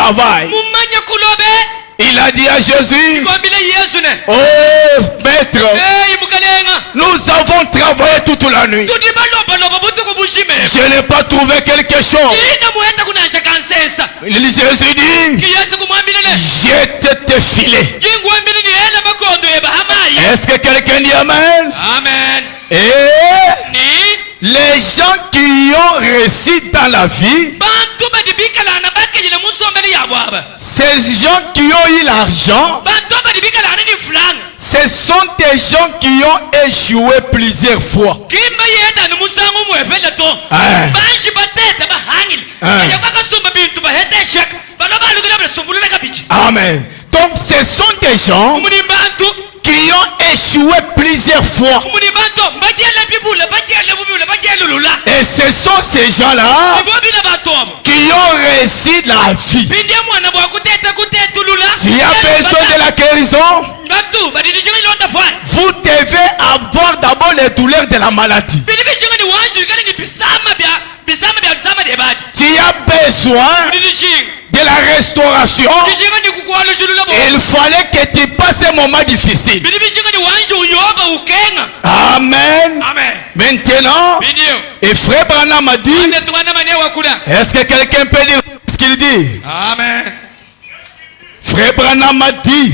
travail. Il a dit à Jésus, oh maître, nous avons travaillé toute la nuit. Je n'ai pas trouvé quelque chose. Jésus dit, jette tes filets. Est-ce que quelqu'un dit Amen? Amen. Et les gens qui ont réussi dans la vie, ces gens qui ont eu l'argent, ce sont des gens qui ont échoué plusieurs fois. Amen. Donc ce sont des gens qui ont échoué plusieurs fois. Et ce sont ces gens-là qui ont réussi la vie. Tu as besoin de la guérison. Vous devez avoir d'abord les douleurs de la maladie. Tu as besoin de la restauration. Il fallait que tu passes un moment difficile. Amen. Maintenant, et frère Branham a dit, est-ce que quelqu'un peut dire ce qu'il dit? Amen. Frère Branham a dit,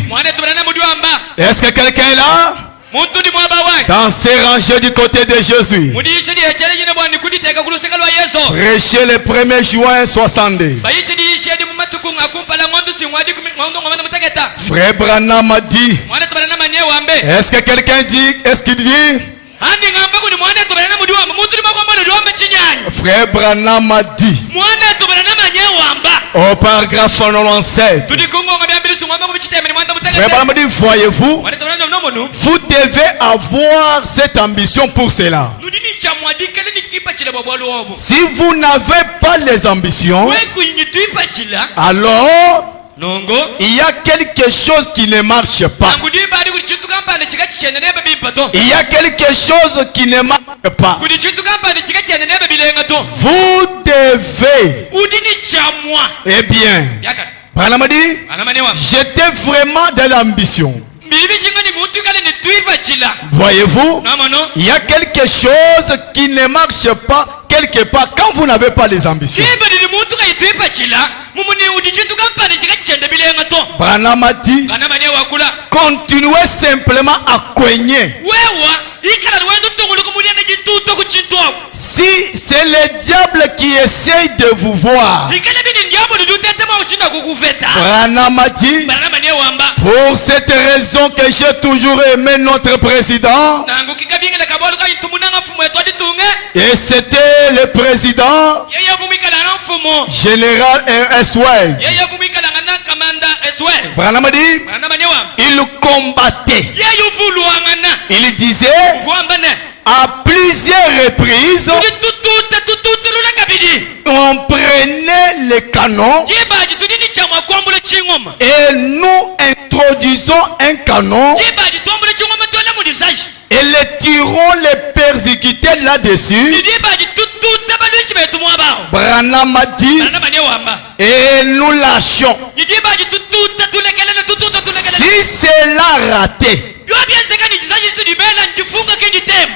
est-ce que quelqu'un est là? Dans ces rangées du côté de Jésus. Prêchez le 1er juin 62. Frère Branham a dit, est-ce que quelqu'un dit, est-ce qu'il dit? Frère Branham a dit, au paragraphe 97, Frère Branham dit, voyez-vous, vous devez avoir cette ambition pour cela. Si vous n'avez pas les ambitions, alors il y a quelque chose qui ne marche pas. Il y a quelque chose qui ne marche pas. Vous devez. Eh bien, Branham a dit, j'étais vraiment de l'ambition. Voyez-vous, il y a quelque chose qui ne marche pas quelque part quand vous n'avez pas les ambitions. Branham a dit, continuez simplement à coigner. Si c'est le diable qui essaye de vous voir, Branham a dit, pour cette raison que j'ai toujours aimé notre président, et c'était le président général S.W. Branham a dit, il combattait. Il disait, à plusieurs reprises, on prenait les canons et nous introduisons un canon et les tirons, les persécutés là-dessus. Branham a dit, et nous lâchons. Si c'est là raté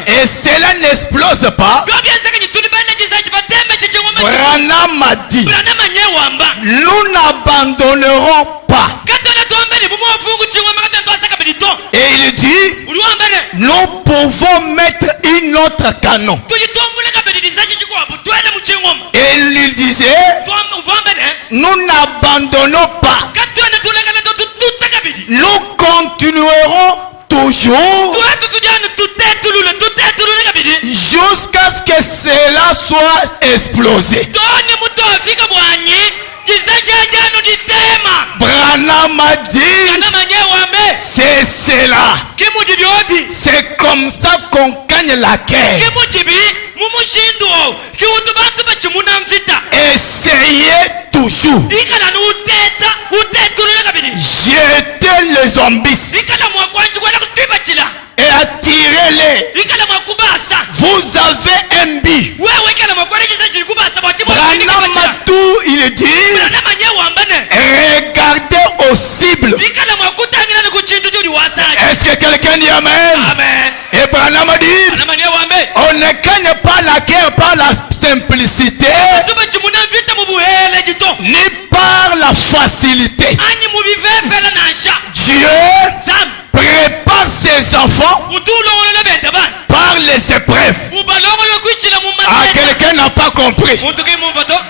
et cela n'explose pas, Branham a dit, nous n'abandonnerons pas. Et il dit, nous pouvons mettre une autre canon. Et il disait, nous n'abandonnons pas. Nous continuerons toujours jusqu'à ce que cela soit explosé. Branham a dit, c'est cela. C'est comme ça qu'on gagne la guerre. Essayez toujours. Jetez les zombies et attirez-les. Vous avez un but. Branham a tout, il dit, impossible. Est-ce que quelqu'un dit Amen? Amen. Et Branham a dit, on ne gagne pas la guerre par la simplicité, ni par la facilité. Dieu prépare ses enfants par les épreuves. Quelqu'un n'a pas compris.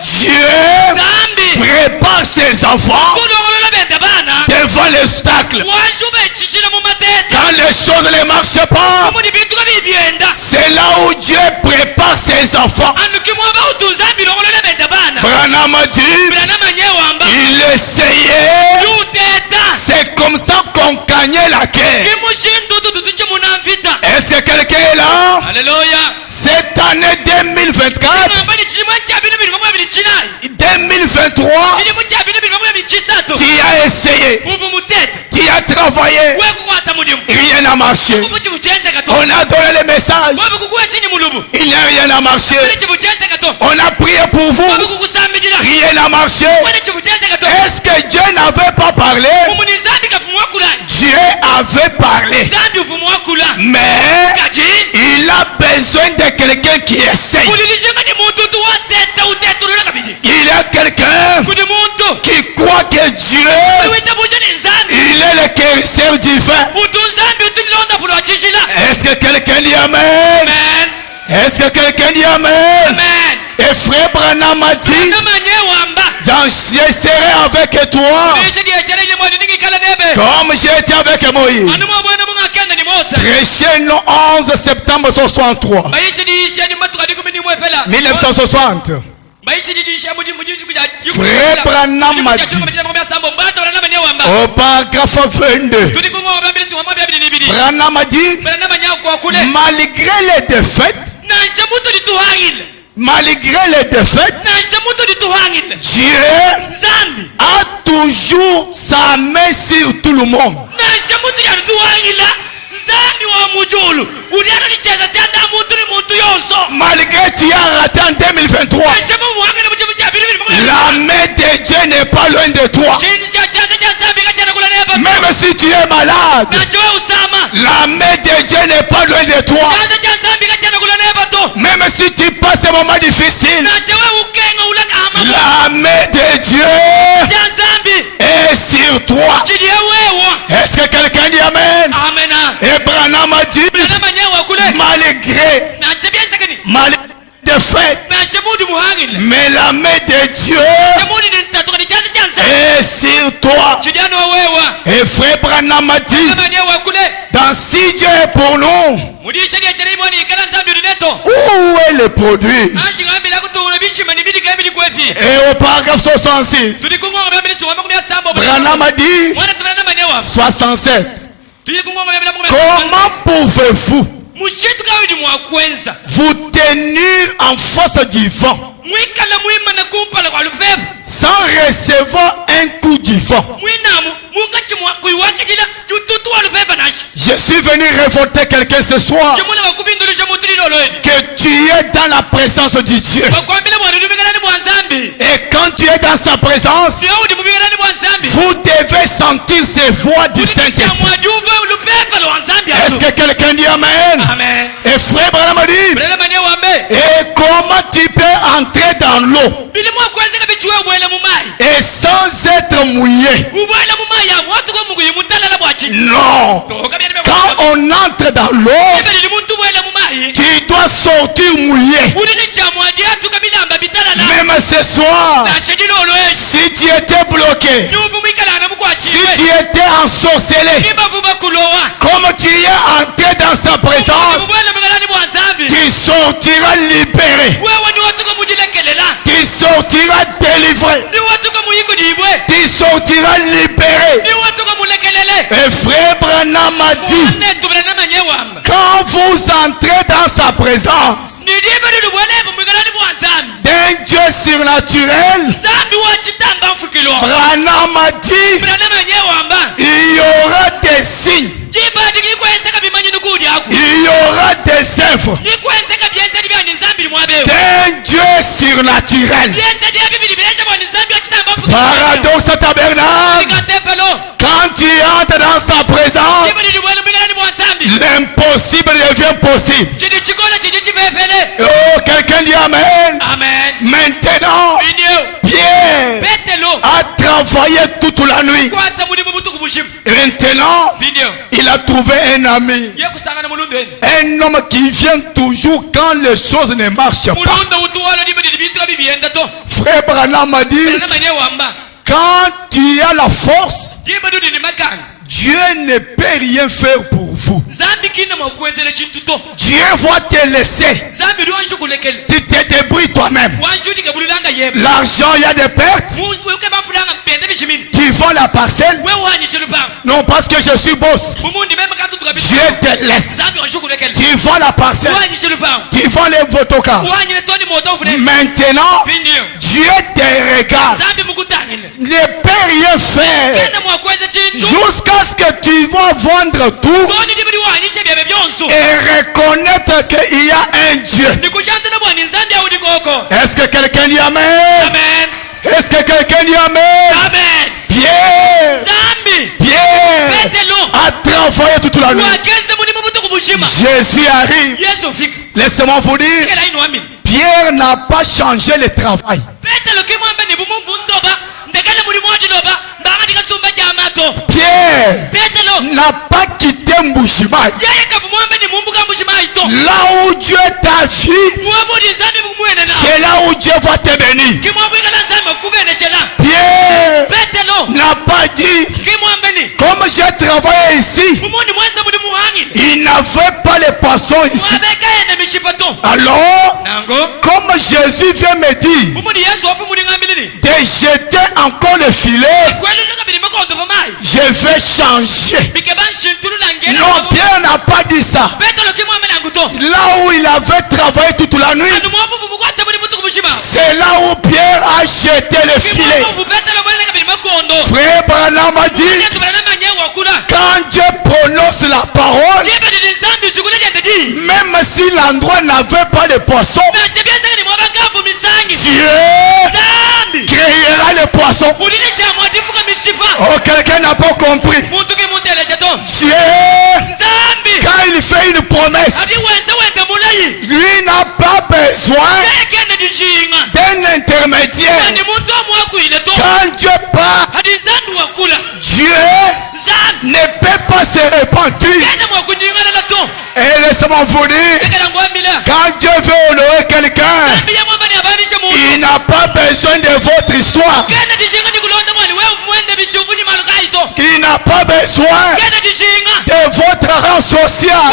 Dieu prépare ses enfants devant l'obstacle. Quand les choses ne marchent pas, c'est là où Dieu prépare ses enfants. Branham a dit, il essayait. C'est comme ça qu'on gagnait la guerre. Est-ce que quelqu'un est là? Alléluia. Cette année 2024, 2023, tu as essayé, tu as travaillé, rien n'a marché. On a donné le message, il n'y a rien à marcher. On a prié pour vous, rien n'a marché. Est-ce que Dieu n'avait pas parlé? Dieu avait parlé, mais il a besoin de quelqu'un qui essaye. Il y a quelqu'un qui croit que Dieu, il est le guérisseur divin. Est-ce que quelqu'un dit Amen? Est-ce que quelqu'un dit Amen? Et frère Branham a dit, je serai avec toi comme j'ai été avec Moïse. Prêché le 11 septembre 63 1960. Frère Branham a dit au paragraphe 22, Branham a dit, malgré les défaites, Dieu a toujours sa main sur tout le monde. Malgré tu as raté en 2023, la main de Dieu n'est pas loin de toi. Même si tu es malade, la main de Dieu n'est pas loin de toi. Même si tu passes un moment difficile, la main de Dieu est sur toi. Est-ce que quelqu'un dit Amen? Et Branham a dit, malgré de fait, mais la main de Dieu est sur toi. Et frère Branham a dit, dans si Dieu est pour nous, où est le produit? Et au paragraphe 66, Branham a dit, 67, comment pouvez-vous vous tenir en face du vent sans recevoir un coup du vent? Je suis venu révolter quelqu'un ce soir que tu es dans la présence de Dieu. Et quand tu es dans sa présence, vous devez sentir ces voix du Saint-Esprit. Est-ce que quelqu'un dit Amen? Et frère Branham a dit, et comment tu peux entrer dans l'eau et sans être mouillé? Non. Quand on entre dans l'eau, tu dois sortir mouillé. Même ce soir, si tu étais bloqué, si tu étais ensorcelé, comme tu es entré dans sa présence, tu sortiras libéré. Tu sortiras délivré. Tu sortiras libéré. Et frère Branham a dit, quand vous entrez dans sa présence d'un Dieu surnaturel, Branham a dit, il y aura des signes, il y aura des œuvres d'un Dieu surnaturel. Paradoxe tabernacle, tu entres dans sa présence, l'impossible devient possible. Oh, quelqu'un dit Amen. Amen. Maintenant, Pierre a travaillé toute la nuit. Et maintenant, il a trouvé un ami. Un homme qui vient toujours quand les choses ne marchent pas. Frère Branham m'a dit, quand tu as la force, Dieu ne peut rien faire pour vous. Dieu va te laisser. Tu te débrouilles toi-même. L'argent, il y a des pertes. Tu vends la parcelle. Non, parce que je suis boss. Dieu te laisse. Tu vends la parcelle. Tu vends les photocars. Maintenant, Dieu te regarde. Ne peut rien faire jusqu'à ce que tu vas vendre tout et reconnaître qu'il y a un Dieu. Est-ce que quelqu'un dit Amen? Est-ce que quelqu'un dit Amen? Pierre a travaillé toute la nuit. Jésus arrive. Laissez-moi vous dire, Pierre n'a pas changé le travail. Pierre n'a pas quitté Mbujimayi. Là où Dieu t'a vu, c'est là où Dieu va te bénir. Pierre n'a pas dit, comme j'ai travaillé ici, il n'avait pas les poissons ici. Alors, comme Jésus vient me dire de jeter encore le filet, je vais changer. Non, Pierre n'a pas dit ça. Là où il avait travaillé toute la nuit, c'est là où Pierre a jeté le filet. Frère Branham a dit, quand Dieu prononce la parole, même si l'endroit n'avait pas de poissons, Dieu créera le poisson. Oh, quelqu'un n'a pas compris. Dieu, quand il fait une promesse, lui n'a pas besoin d'un intermédiaire. Quand Dieu parle, Dieu ne peut pas se repentir. Et laissez-moi vous dire, quand Dieu veut honorer quelqu'un, il n'a pas besoin de votre histoire. Il n'a pas besoin de votre rang social.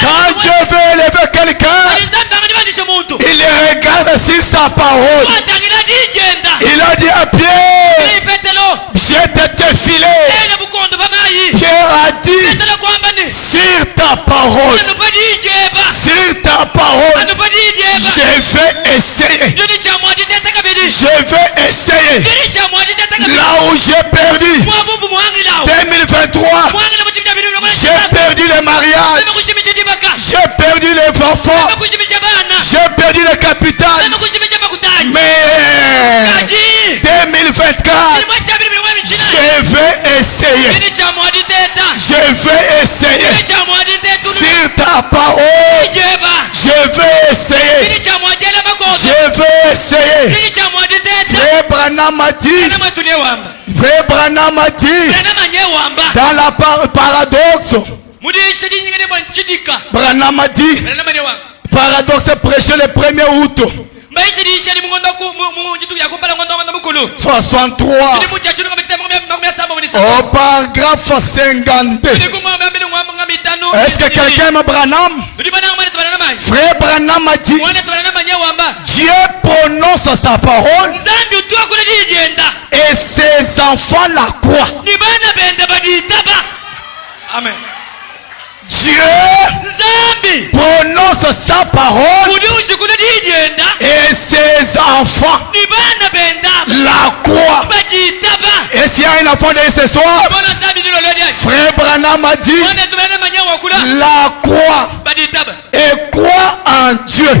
Quand Dieu veut élever quelqu'un, il regarde sur sa parole. Il a dit à Pierre, jette tes filets. Pierre a dit, sur ta parole, sur ta parole, je vais essayer. Je vais essayer. Là où j'ai perdu 2023, j'ai perdu le mariage, j'ai perdu les enfants, j'ai perdu le capital. Mais 2024, je vais essayer. Je vais essayer. Sur ta parole, je vais essayer. Je vais essayer. Frère Branham a dit, Frère Branham a dit, dans la paradoxe, Branham a dit, paradoxe prêché le 1er août 63 au paragraphe 52. Est-ce que quelqu'un aime Branham? Frère Branham a dit, Dieu prononce sa parole et ses enfants la croient. Amen. Dieu prononce sa parole et ses enfants la croient. Et s'il y a un enfant de ce soir, Frère Branham a dit, la croix et croit en Dieu.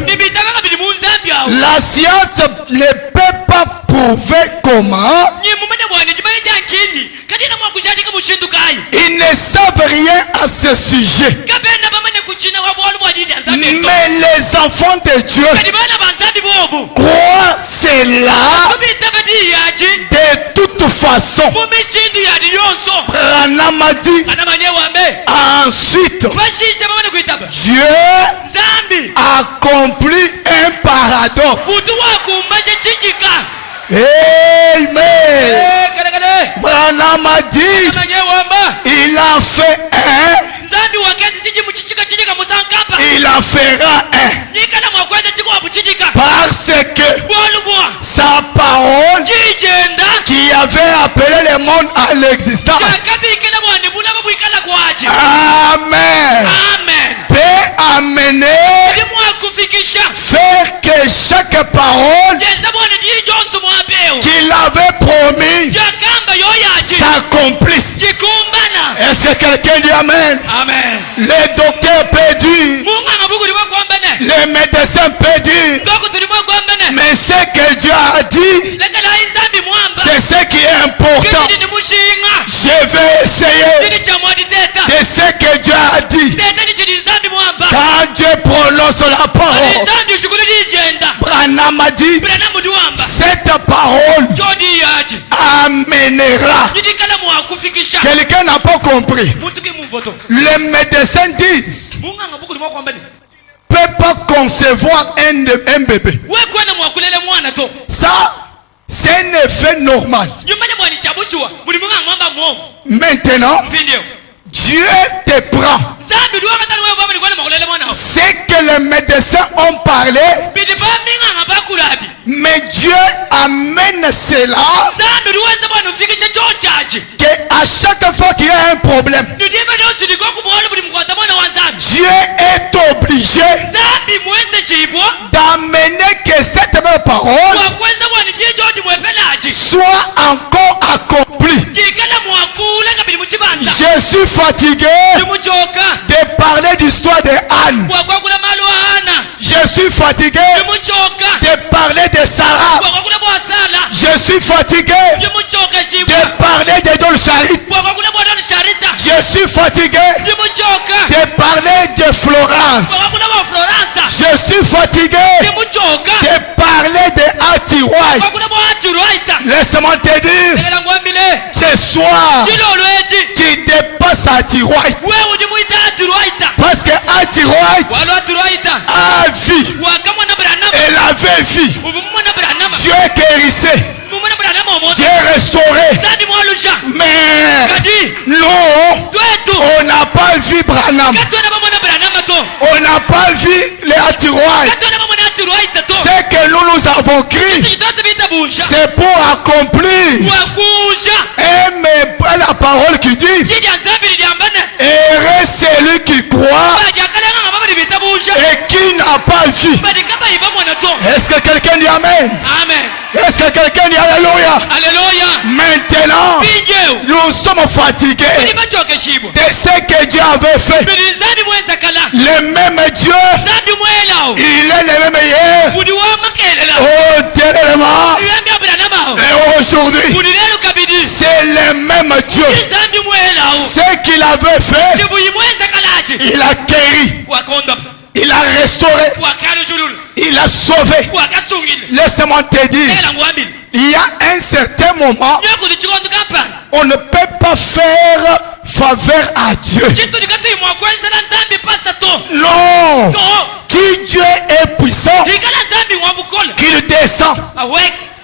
La science ne peut pas prouver comment Ils ne savent rien à ce sujet. Mais les enfants de Dieu croient cela de toute façon. Branham a dit ensuite, Dieu accomplit un paradoxe. Amen. Branham a dit, il a fait un, il en fera un. Parce que sa parole qui avait appelé le monde à l'existence, Amen, peut amener, faire que chaque parole qu'il avait promis s'accomplisse. Est-ce que quelqu'un dit Amen? Amen. Les docteurs peut dire, les médecins peut dire, mais ce que Dieu a dit, c'est ce qui est important. Je vais essayer de ce que Dieu a dit. Quand Dieu prononce la parole, Branham a dit, cette parole amènera. Quelqu'un n'a pas compris. Les médecins disent, ne peut pas concevoir un bébé. Ça, c'est un effet normal. Maintenant, Dieu te prend. C'est que les médecins ont parlé, mais Dieu amène cela que à chaque fois qu'il y a un problème, Dieu est obligé d'amener que cette même parole soit encore accomplie. Je suis fatigué de parler d'histoire de Anne. Je suis fatigué de parler de Sarah. Je suis fatigué de parler de Don Charit. Je suis fatigué de parler de Florence. Je suis fatigué de parler de Hattie White. Laisse-moi te dire, ce soir, tu dépasses Hattie White. Parce que Hattie White a vie. Elle avait vie. Dieu guérissait. Dieu restauré. Mais non, on n'a pas vu Branham. On n'a pas vu les Hattie White. Ce que nous avons crié, c'est pour accomplir. Et la parole qui dit, heureux celui qui croit et qui n'a pas vu. Est-ce que quelqu'un dit Amen? Amen. Est-ce que quelqu'un dit Alléluia? Alléluia. Maintenant, nous sommes fatigués de ce que Dieu avait fait. Le même Dieu, il est le même hier, dernièrement et aujourd'hui. C'est le même Dieu. Ce qu'il avait fait, il a guéri, il a restauré, il a sauvé. Laisse-moi te dire, il y a un certain moment, on ne peut pas faire faveur à Dieu. Non. Si Dieu est puissant, qu'il descend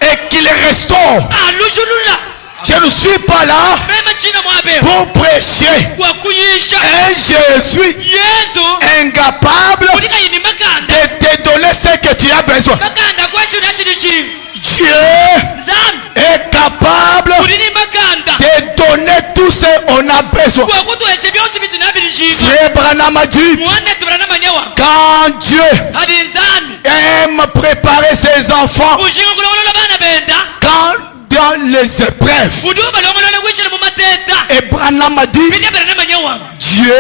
et qu'il restaure. Je ne suis pas là pour prêcher un Jésus incapable de te donner ce que tu as besoin. Dieu est capable de donner tout ce qu'on a besoin. Frère Branham a dit, quand Dieu aime préparer ses enfants, quand dans les épreuves, et Branham a dit, Dieu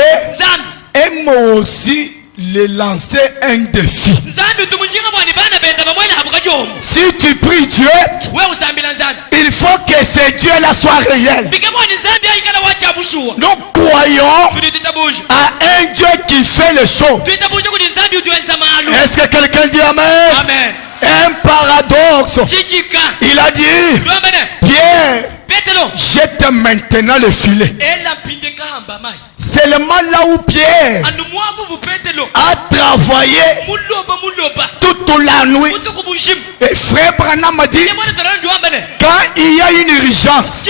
aime aussi les lancer un défi. Si tu pries Dieu, il faut que ce Dieu-là soit réel. Nous croyons à un Dieu qui fait les choses. Est-ce que quelqu'un dit Amen? Amen. Un paradoxe. Il a dit, Pierre, jette maintenant le filet. Seulement là où Pierre a travaillé toute la nuit. Et frère Branham m'a dit, quand il y a une urgence,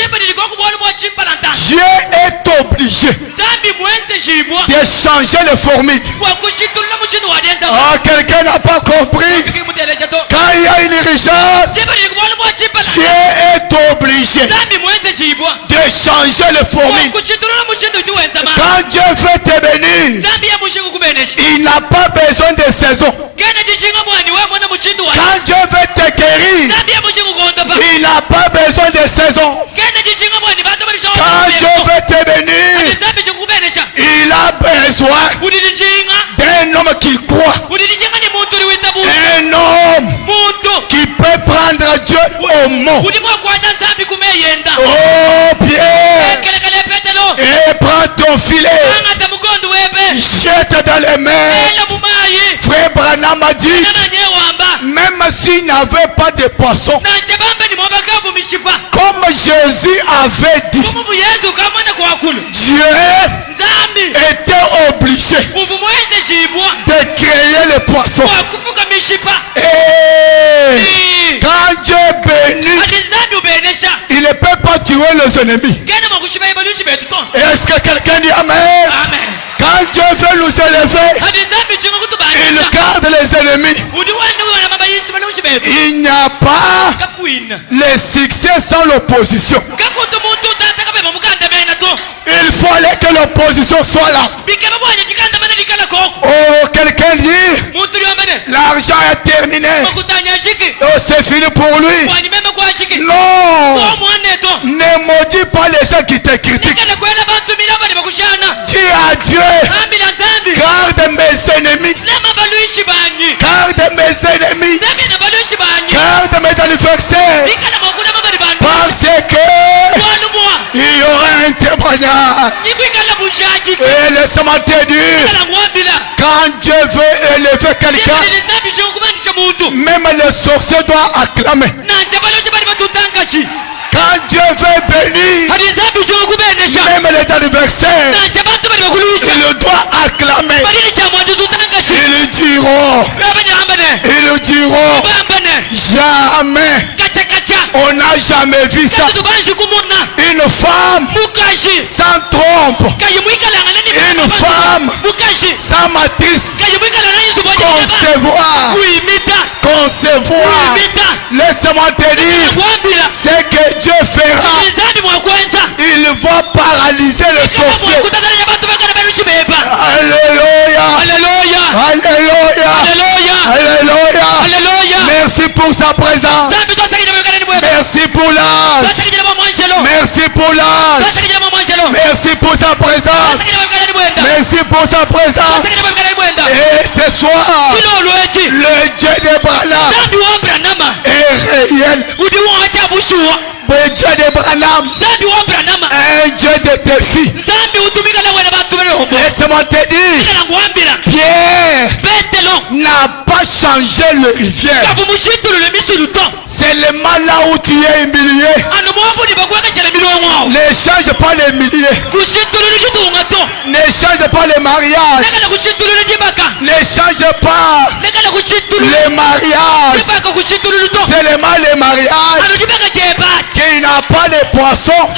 Dieu est obligé de changer les formules. Oh, quelqu'un n'a pas compris. Quand il y a une urgence, Dieu est obligé de changer les formules. Quand Dieu veut te bénir, il n'a pas besoin de saison. Quand Dieu veut te guérir, il n'a pas besoin de saison. Quand Dieu veut te bénir, il a besoin d'un homme qui croit. Un homme qui peut prendre Dieu au mot. Oh Pierre, et prends ton filet, jette dans les mains. Frère Branham a dit, même s'il n'avait pas de poisson, comme Jésus avait dit, Dieu était obligé de créer les poissons. Et quand Dieu bénit, il ne peut pas tuer les ennemis. Est-ce que quelqu'un dit Amen? Quand Dieu veut nous élever, il garde les ennemis. Il n'y a pas le succès sans l'opposition. Il fallait que l'opposition soit là. Oh, quelqu'un dit, l'argent est terminé. Oh, c'est fini pour lui. Non, ne maudis pas les gens qui te critiquent. Dis à Dieu, garde mes ennemis. Garde mes ennemis. Garde mes adversaires. Parce que il y aura un témoignage. Et laisse-moi te dire, quand Dieu veut élever quelqu'un, même les sorciers doivent acclamer. Quand Dieu veut bénir, même les adversaires, ils doivent acclamer. Ils diront, jamais. On n'a jamais vu ça. Une femme sans trompe. Une femme sans matrice. Concevoir. Laisse-moi te dire, c'est que Dieu fera. Il va paralyser le sorcier. Alléluia. Alléluia. Alléluia. Alléluia. Merci pour sa présence. Merci pour l'âge. Merci pour l'âge. Merci pour sa présence. Merci pour sa présence. Et ce soir, le Dieu d'Abraham est réel. Le Dieu d'Abraham, un Dieu de défi. Laisse-moi te dire, Pierre n'a pas changé le rivière. C'est le mal là où tu es humilié. Ne change pas les milliers. Ne change pas les mariages. Ne change pas les mariages. C'est le mal les mariages qui n'a pas les poissons,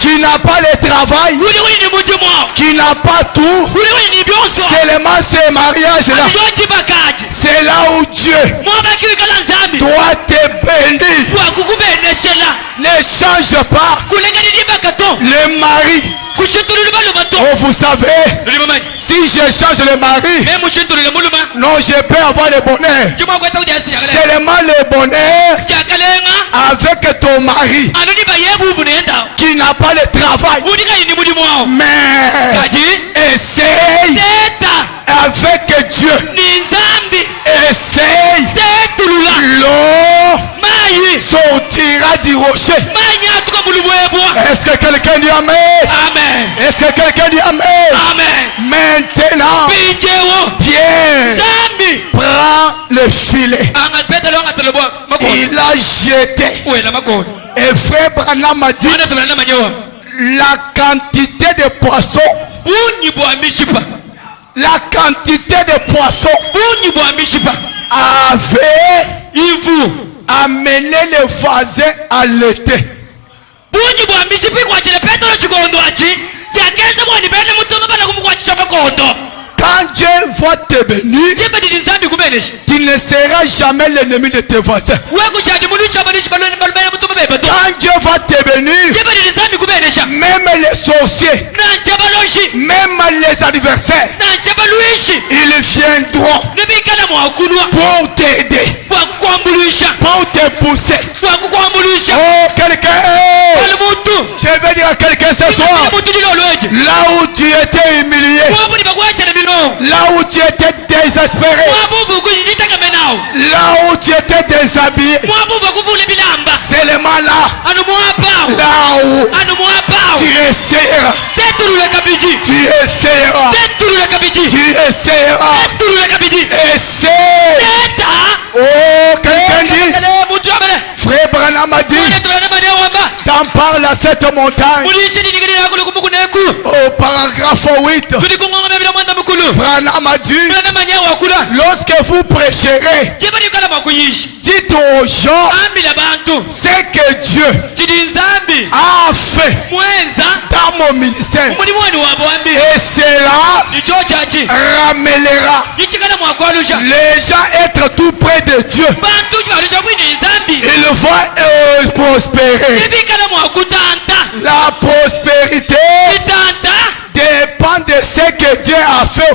qui n'a pas le travail, qui n'a pas tout. Seulement ces mariages là, c'est là où Dieu doit te bénir. Ne change pas le mari. Oh, vous savez, si je change le mari, non, je peux avoir le bonheur. Seulement le bonheur avec ton mari qui n'a pas le travail. Mais essaye avec Dieu. Essaye. L'eau sortira du rocher. Quelqu'un dit Amen. Amen. Maintenant, Pierre prend le filet. Il a jeté. Et frère Branham a dit la quantité de poissons, avait amené les voisins à l'été. Quand Dieu va te bénir, tu ne seras jamais l'ennemi de tes voisins. Quand Dieu va te bénir, même les sorciers, même les adversaires, ils viendront pour t'aider, pour te pousser. Oh, quelqu'un, je vais dire à quelqu'un ce soir, là où tu étais humilié, là où tu étais désespéré, là où tu étais déshabillé, seulement là où tu essaieras, essaie. Oh, quelqu'un dit, frère Branham a dit, t'en parles à cette montagne. Au paragraphe 8, Branham a dit, lorsque vous prêcherez, dites aux gens ce que Dieu a fait dans mon ministère, et cela ramènera les gens être tout près de Dieu. Il va prospérer. La prospérité dépend de ce que Dieu a fait.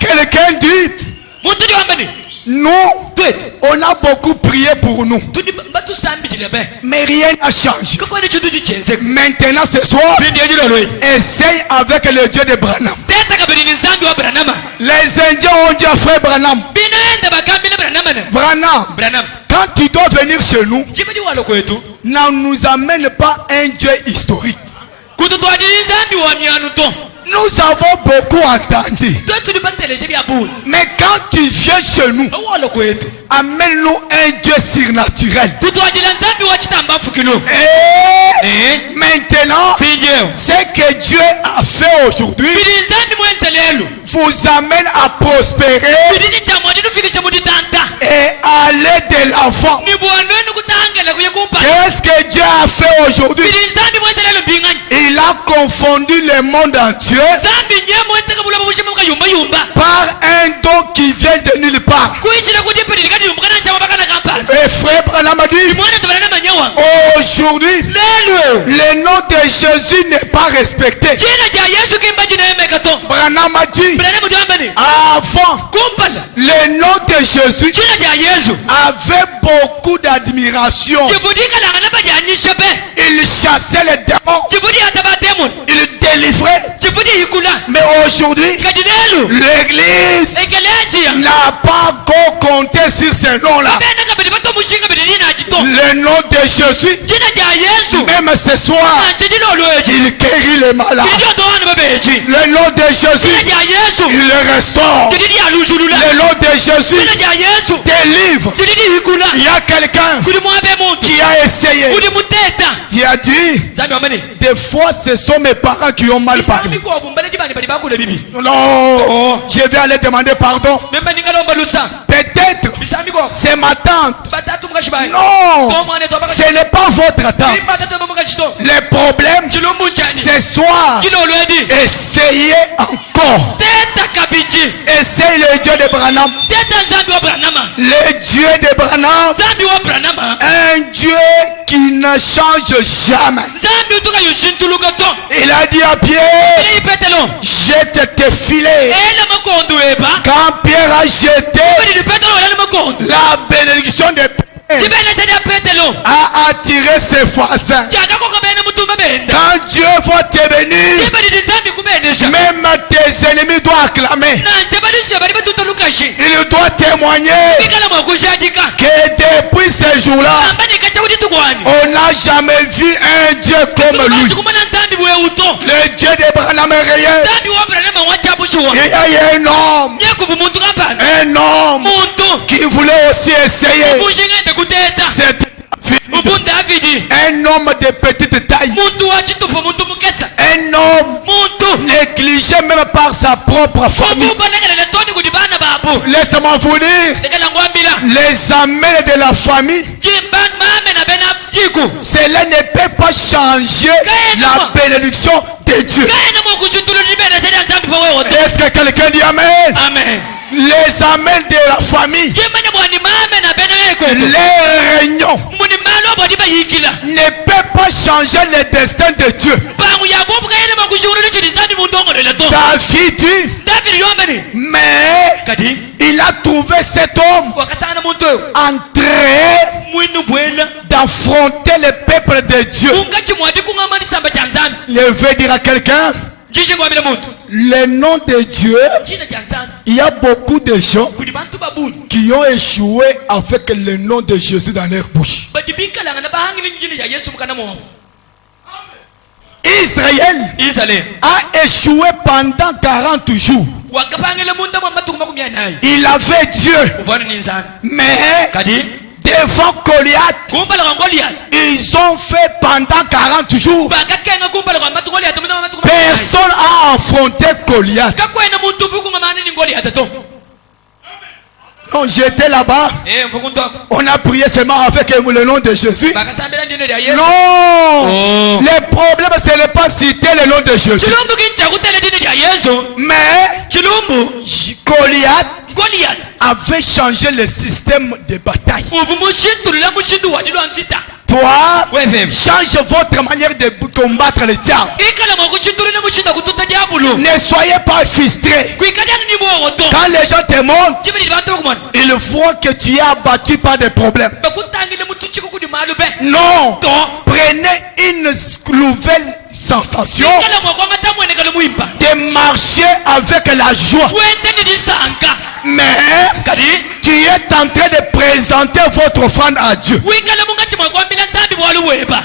Quelqu'un dit, nous, on a beaucoup prié pour nous, mais rien n'a changé. Maintenant ce soir, essaye avec le Dieu de Branham. Les Indiens ont dit à frère Branham, quand tu dois venir chez nous, ne nous amène pas un Dieu historique. Nous avons beaucoup entendu, mais quand tu viens chez nous, amène-nous un Dieu surnaturel. Et maintenant, ce que Dieu a fait aujourd'hui vous amène à prospérer et aller de l'avant. Qu'est-ce que Dieu a fait aujourd'hui? Il a confondu le monde entier par un don qui vient de nulle part. Et frère Branham a dit, aujourd'hui, le nom de Jésus n'est pas respecté. Branham a dit, avant, le nom de Jésus avait beaucoup d'admiration. Il chassait les démons, il délivrait. Mais aujourd'hui, l'église n'a pas encore compté sur ce nom-là. Le nom de Jésus, même ce soir, il guérit les malades. Le nom de Jésus, il le restaure. Le nom de Jésus délivre. Il y a quelqu'un qui a essayé. Tu as dit, des fois ce sont mes parents qui ont mal parlé. Non, je vais aller demander pardon. Peut-être c'est ma tante. Non, ce n'est pas votre tante. Le problème, ce soir, essayez encore. Essayez le Dieu de Branham. Le Dieu de Branham, un Dieu qui ne change jamais. Il a dit à Pierre, jette tes filets. Quand Pierre a jeté, la bénédiction de Pierre a attiré ses voisins. Quand Dieu va te bénir, même tes ennemis doivent acclamer. Il doit témoigner que depuis ce jour-là, On n'a jamais vu un Dieu comme lui. Le Dieu d'Abraham est réel. Il y a un homme qui voulait aussi essayer cette un homme de petite taille, un homme négligé même par sa propre famille. Laissez-moi vous dire, les amens de la famille, cela ne peut pas changer la bénédiction de Dieu. Est-ce que quelqu'un dit Amen? Amen. Les amens de la famille, les réunions ne peuvent pas changer le destin de Dieu. David, mais il a trouvé cet homme en train d'affronter le peuple de Dieu. Je veux dire à quelqu'un, le nom de Dieu, il y a beaucoup de gens qui ont échoué avec le nom de Jésus dans leur bouche. Israël a échoué pendant 40 jours. Il avait Dieu, mais devant Goliath, ils ont fait pendant 40 jours. Personne n'a affronté Goliath. Non, j'étais là-bas. On a prié seulement avec le nom de Jésus. Non, le problème ce n'est pas citer le nom de Jésus, mais Goliath avait changé le système de bataille. Toi, change votre manière de combattre le diable. Ne soyez pas frustrés. Quand les gens te montrent, ils voient que tu es abattu par des problèmes. Non, prenez une nouvelle sensation de marcher avec la joie. Mais tu es en train de présenter votre offrande à Dieu.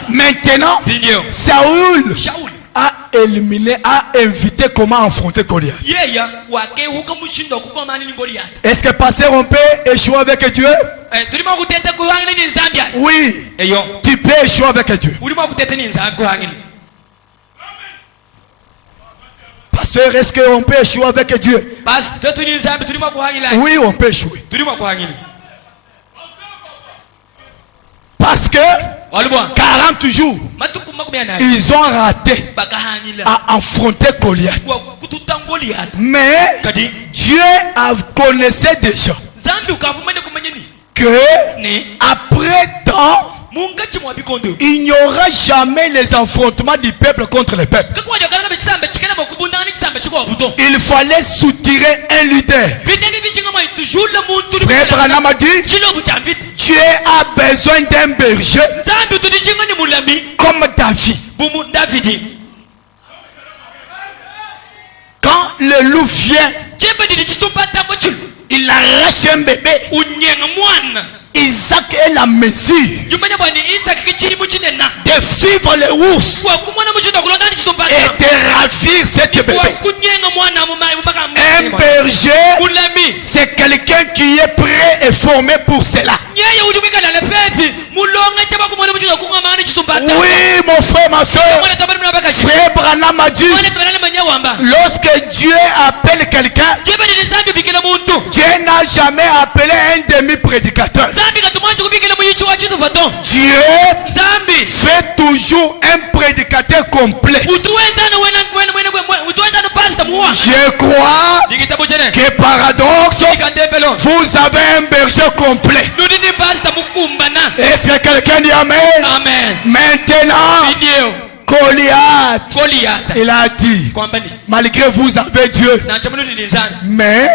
Maintenant, Saoul a éliminé, a invité comment affronter Goliath. Est-ce que pasteur on peut échouer avec Dieu? Oui, tu peux échouer avec Dieu. Pasteur, est-ce qu'on peut échouer avec Dieu? Oui, on peut échouer. Parce que 40 jours, ils ont raté à affronter Goliath. Mais Dieu connaissait déjà que après tant, il n'y aura jamais les affrontements du peuple contre le peuple. Il fallait soutirer un leader. Frère Branham a dit, Dieu a besoin d'un berger comme David. Quand le loup vient, il arrache un bébé. Isaac est la mesure de suivre les ours et de ravir cet bébé. Un berger, c'est quelqu'un qui est prêt et formé pour cela. Oui, mon frère, ma soeur, frère Branham a dit, lorsque Dieu appelle quelqu'un, Dieu n'a jamais appelé un demi-prédicateur. Dieu fait toujours un prédicateur complet. Je crois que paradoxe, vous avez un berger complet. Est-ce que quelqu'un dit Amen? Amen. Maintenant, Goliath, il a dit, malgré vous avez Dieu, mais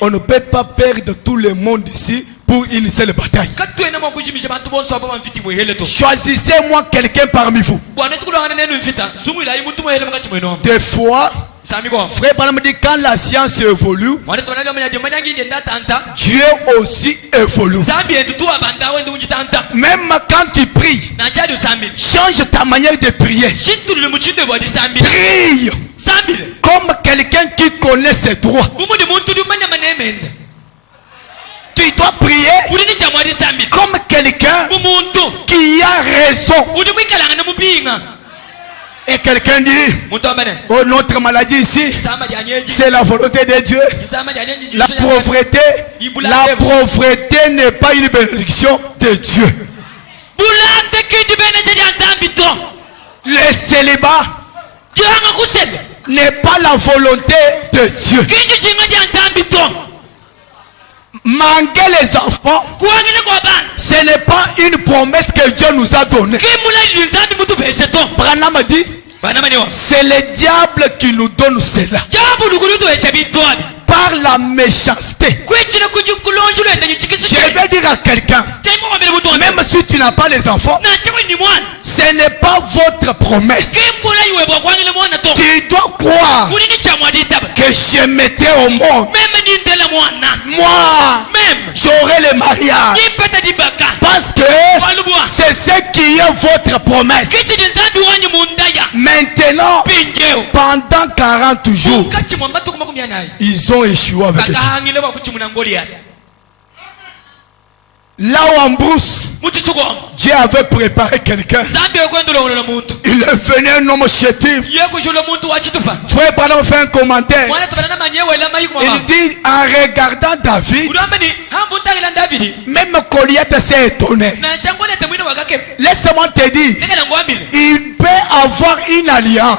on ne peut pas perdre tout le monde ici pour une seule bataille. Choisissez-moi quelqu'un parmi vous. Des fois, Frère Branham dit quand la science évolue, Dieu aussi évolue. Même quand tu pries, change ta manière de prier. Prie comme quelqu'un qui connaît ses droits. Tu dois prier comme quelqu'un qui a raison. Et quelqu'un dit, oh, notre maladie ici, c'est la volonté de Dieu. La pauvreté n'est pas une bénédiction de Dieu. Le célibat n'est pas la volonté de Dieu. Manquer les enfants, ce n'est pas une promesse que Dieu nous a donnée. Branham a dit, c'est le diable qui nous donne cela. Par la méchanceté. Je vais dire à quelqu'un, même si tu n'as pas les enfants, ce n'est pas votre promesse. Tu dois croire que je mettrai au monde. Moi, j'aurai le mariage. Parce que c'est ce qui est votre promesse. Maintenant, pendant 40 jours, ils ont échoué avec Dieu. Là où en brousse, Dieu avait préparé quelqu'un. Il est venu un homme chétif. Frère Branham fait un commentaire. Il dit en regardant David, même Goliath s'est étonné. Laisse-moi te dire, il peut avoir une alliance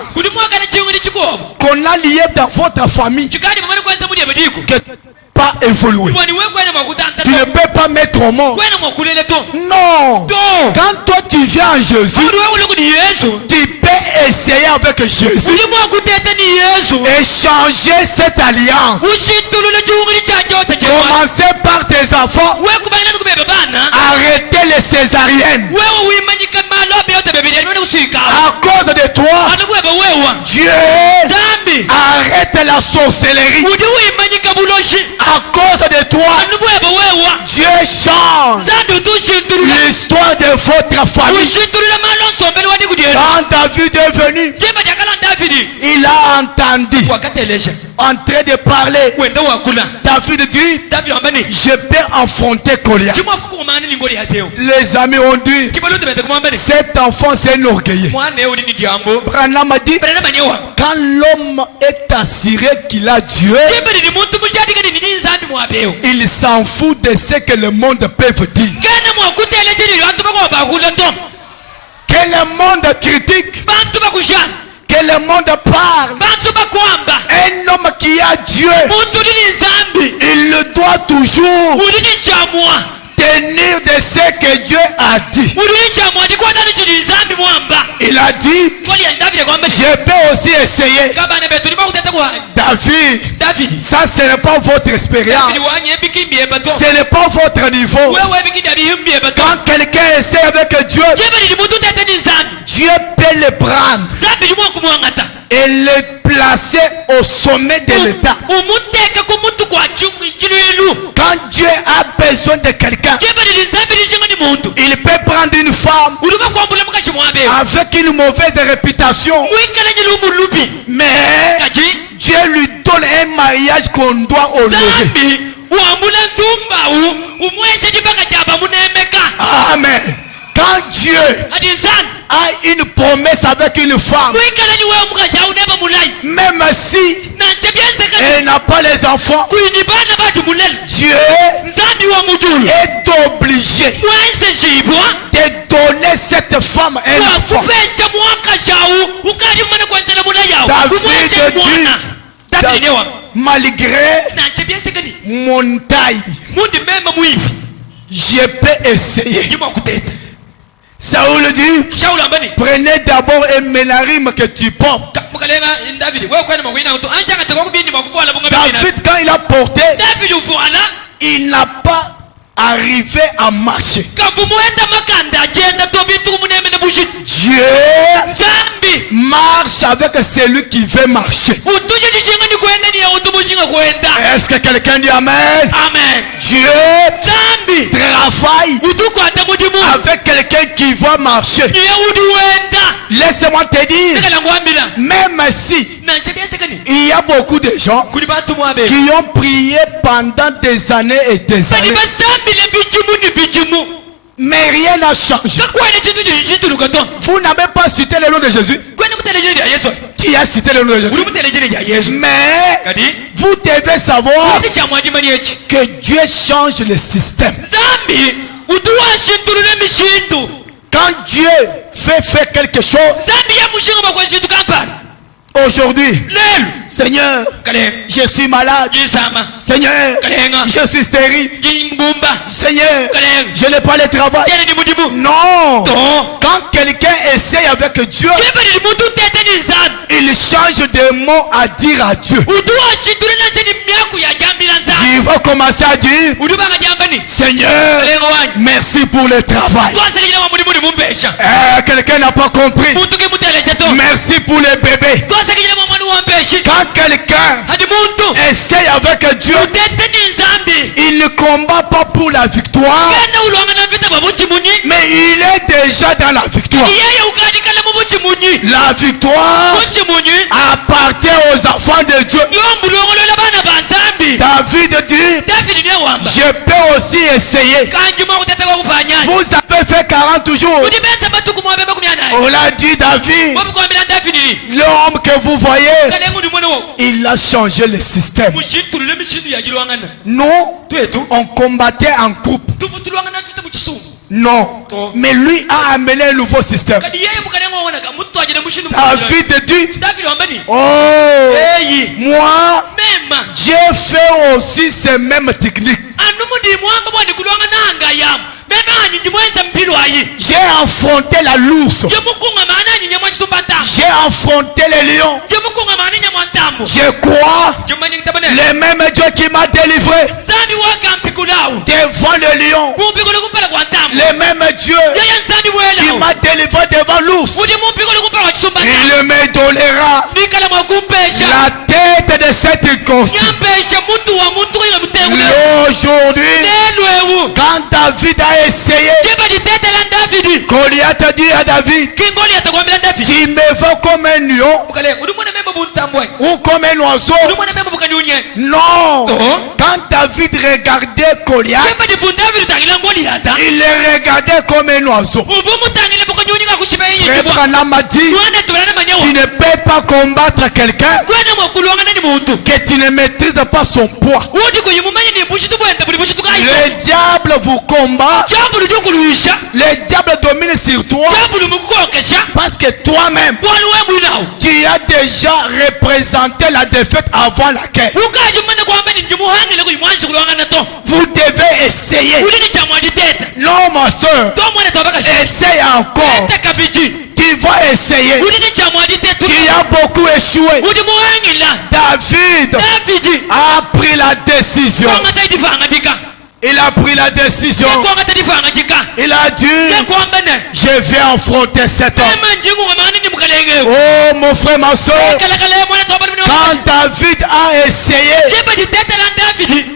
qu'on a liée dans votre famille que pas évoluer. Tu ne peux pas mettre au monde. Non. Quand toi tu viens à Jésus, tu peux essayer avec Jésus et changer cette alliance. Commencez par tes enfants. Arrêtez les césariennes. À cause de toi, Dieu arrête la sorcellerie. À cause de toi, Dieu change l'histoire de votre famille. Quand David est venu, il a entendu en train de parler. David dit, je peux affronter Goliath. Les amis ont dit, cet enfant c'est un orgueilleux. Branham a dit, quand l'homme est assuré qu'il a Dieu, il s'en fout de ce que le monde peut dire. Que le monde critique, que le monde parle. Un homme qui a Dieu, il le doit toujours tenir de ce que Dieu a dit. Il a dit, je peux aussi essayer. David, ça ce n'est pas votre expérience, ce n'est pas votre niveau. Quand quelqu'un essaie avec Dieu, Dieu peut le prendre et le placer au sommet de l'état. Quand Dieu a besoin de quelqu'un, il peut prendre une femme avec une mauvaise réputation, mais Dieu lui donne un mariage qu'on doit honorer. Amen. Quand Dieu a une promesse avec une femme, même si elle n'a pas les enfants, Dieu est obligé de donner cette femme un enfant. David dit, malgré mon taille, je peux essayer. Saoul dit, prenez d'abord un ménarime que tu portes. David, quand il a porté, il n'a pas arrivé à marcher. Dieu marche avec celui qui veut marcher. Est-ce que quelqu'un dit Amen? Amen. Dieu travaille avec quelqu'un qui va marcher. Laisse-moi te dire, même si il y a beaucoup de gens qui ont prié pendant des années et des années, mais rien n'a changé. Vous n'avez pas cité le nom de Jésus. Qui a cité le nom de Jésus? Mais vous devez savoir que Dieu change le système. Quand Dieu fait faire quelque chose, aujourd'hui, Seigneur, je suis malade. Seigneur, je suis stérile. Seigneur, je n'ai pas le travail. Non. Quand quelqu'un essaye avec Dieu, il change de mots à dire à Dieu. Il va commencer à dire, Seigneur, merci pour le travail. Quelqu'un n'a pas compris. Merci pour les bébés. Quand quelqu'un essaye avec Dieu, il ne combat pas pour la victoire, mais il est déjà dans la victoire. La victoire appartient aux enfants de Dieu. David dit, je peux aussi essayer. Vous avez fait 40 jours. On l'a dit, David, l'homme que vous voyez, il a changé le système. Nous, on combattait en groupe. Non, mais lui a amené un nouveau système. David dit, oh, moi, Dieu fait aussi ces mêmes techniques. J'ai affronté la l'ours. J'ai affronté les lions. Je crois le même Dieu qui m'a délivré devant le lion, le même Dieu qui m'a délivré devant l'ours, il me donnera la tête de cette inconscience. Aujourd'hui, quand David a essayé, Goliath a dit à David, tu me vois comme un lion ou comme un oiseau. Non. Quand David regardait Goliath, il le regardait comme un oiseau. Frère Branham a dit, tu ne peux pas combattre quelqu'un que tu ne maîtrises pas son poids. Le diable vous combat. Le diable domine sur toi parce que toi-même tu as déjà représenté la défaite avant la guerre. Vous devez essayer. Non, ma soeur, essaye encore. Tu vas essayer. Tu as beaucoup échoué. David a pris la décision. Il a pris la décision. Il a dit, je vais affronter cet homme. Oh mon frère, ma soeur, quand David a essayé,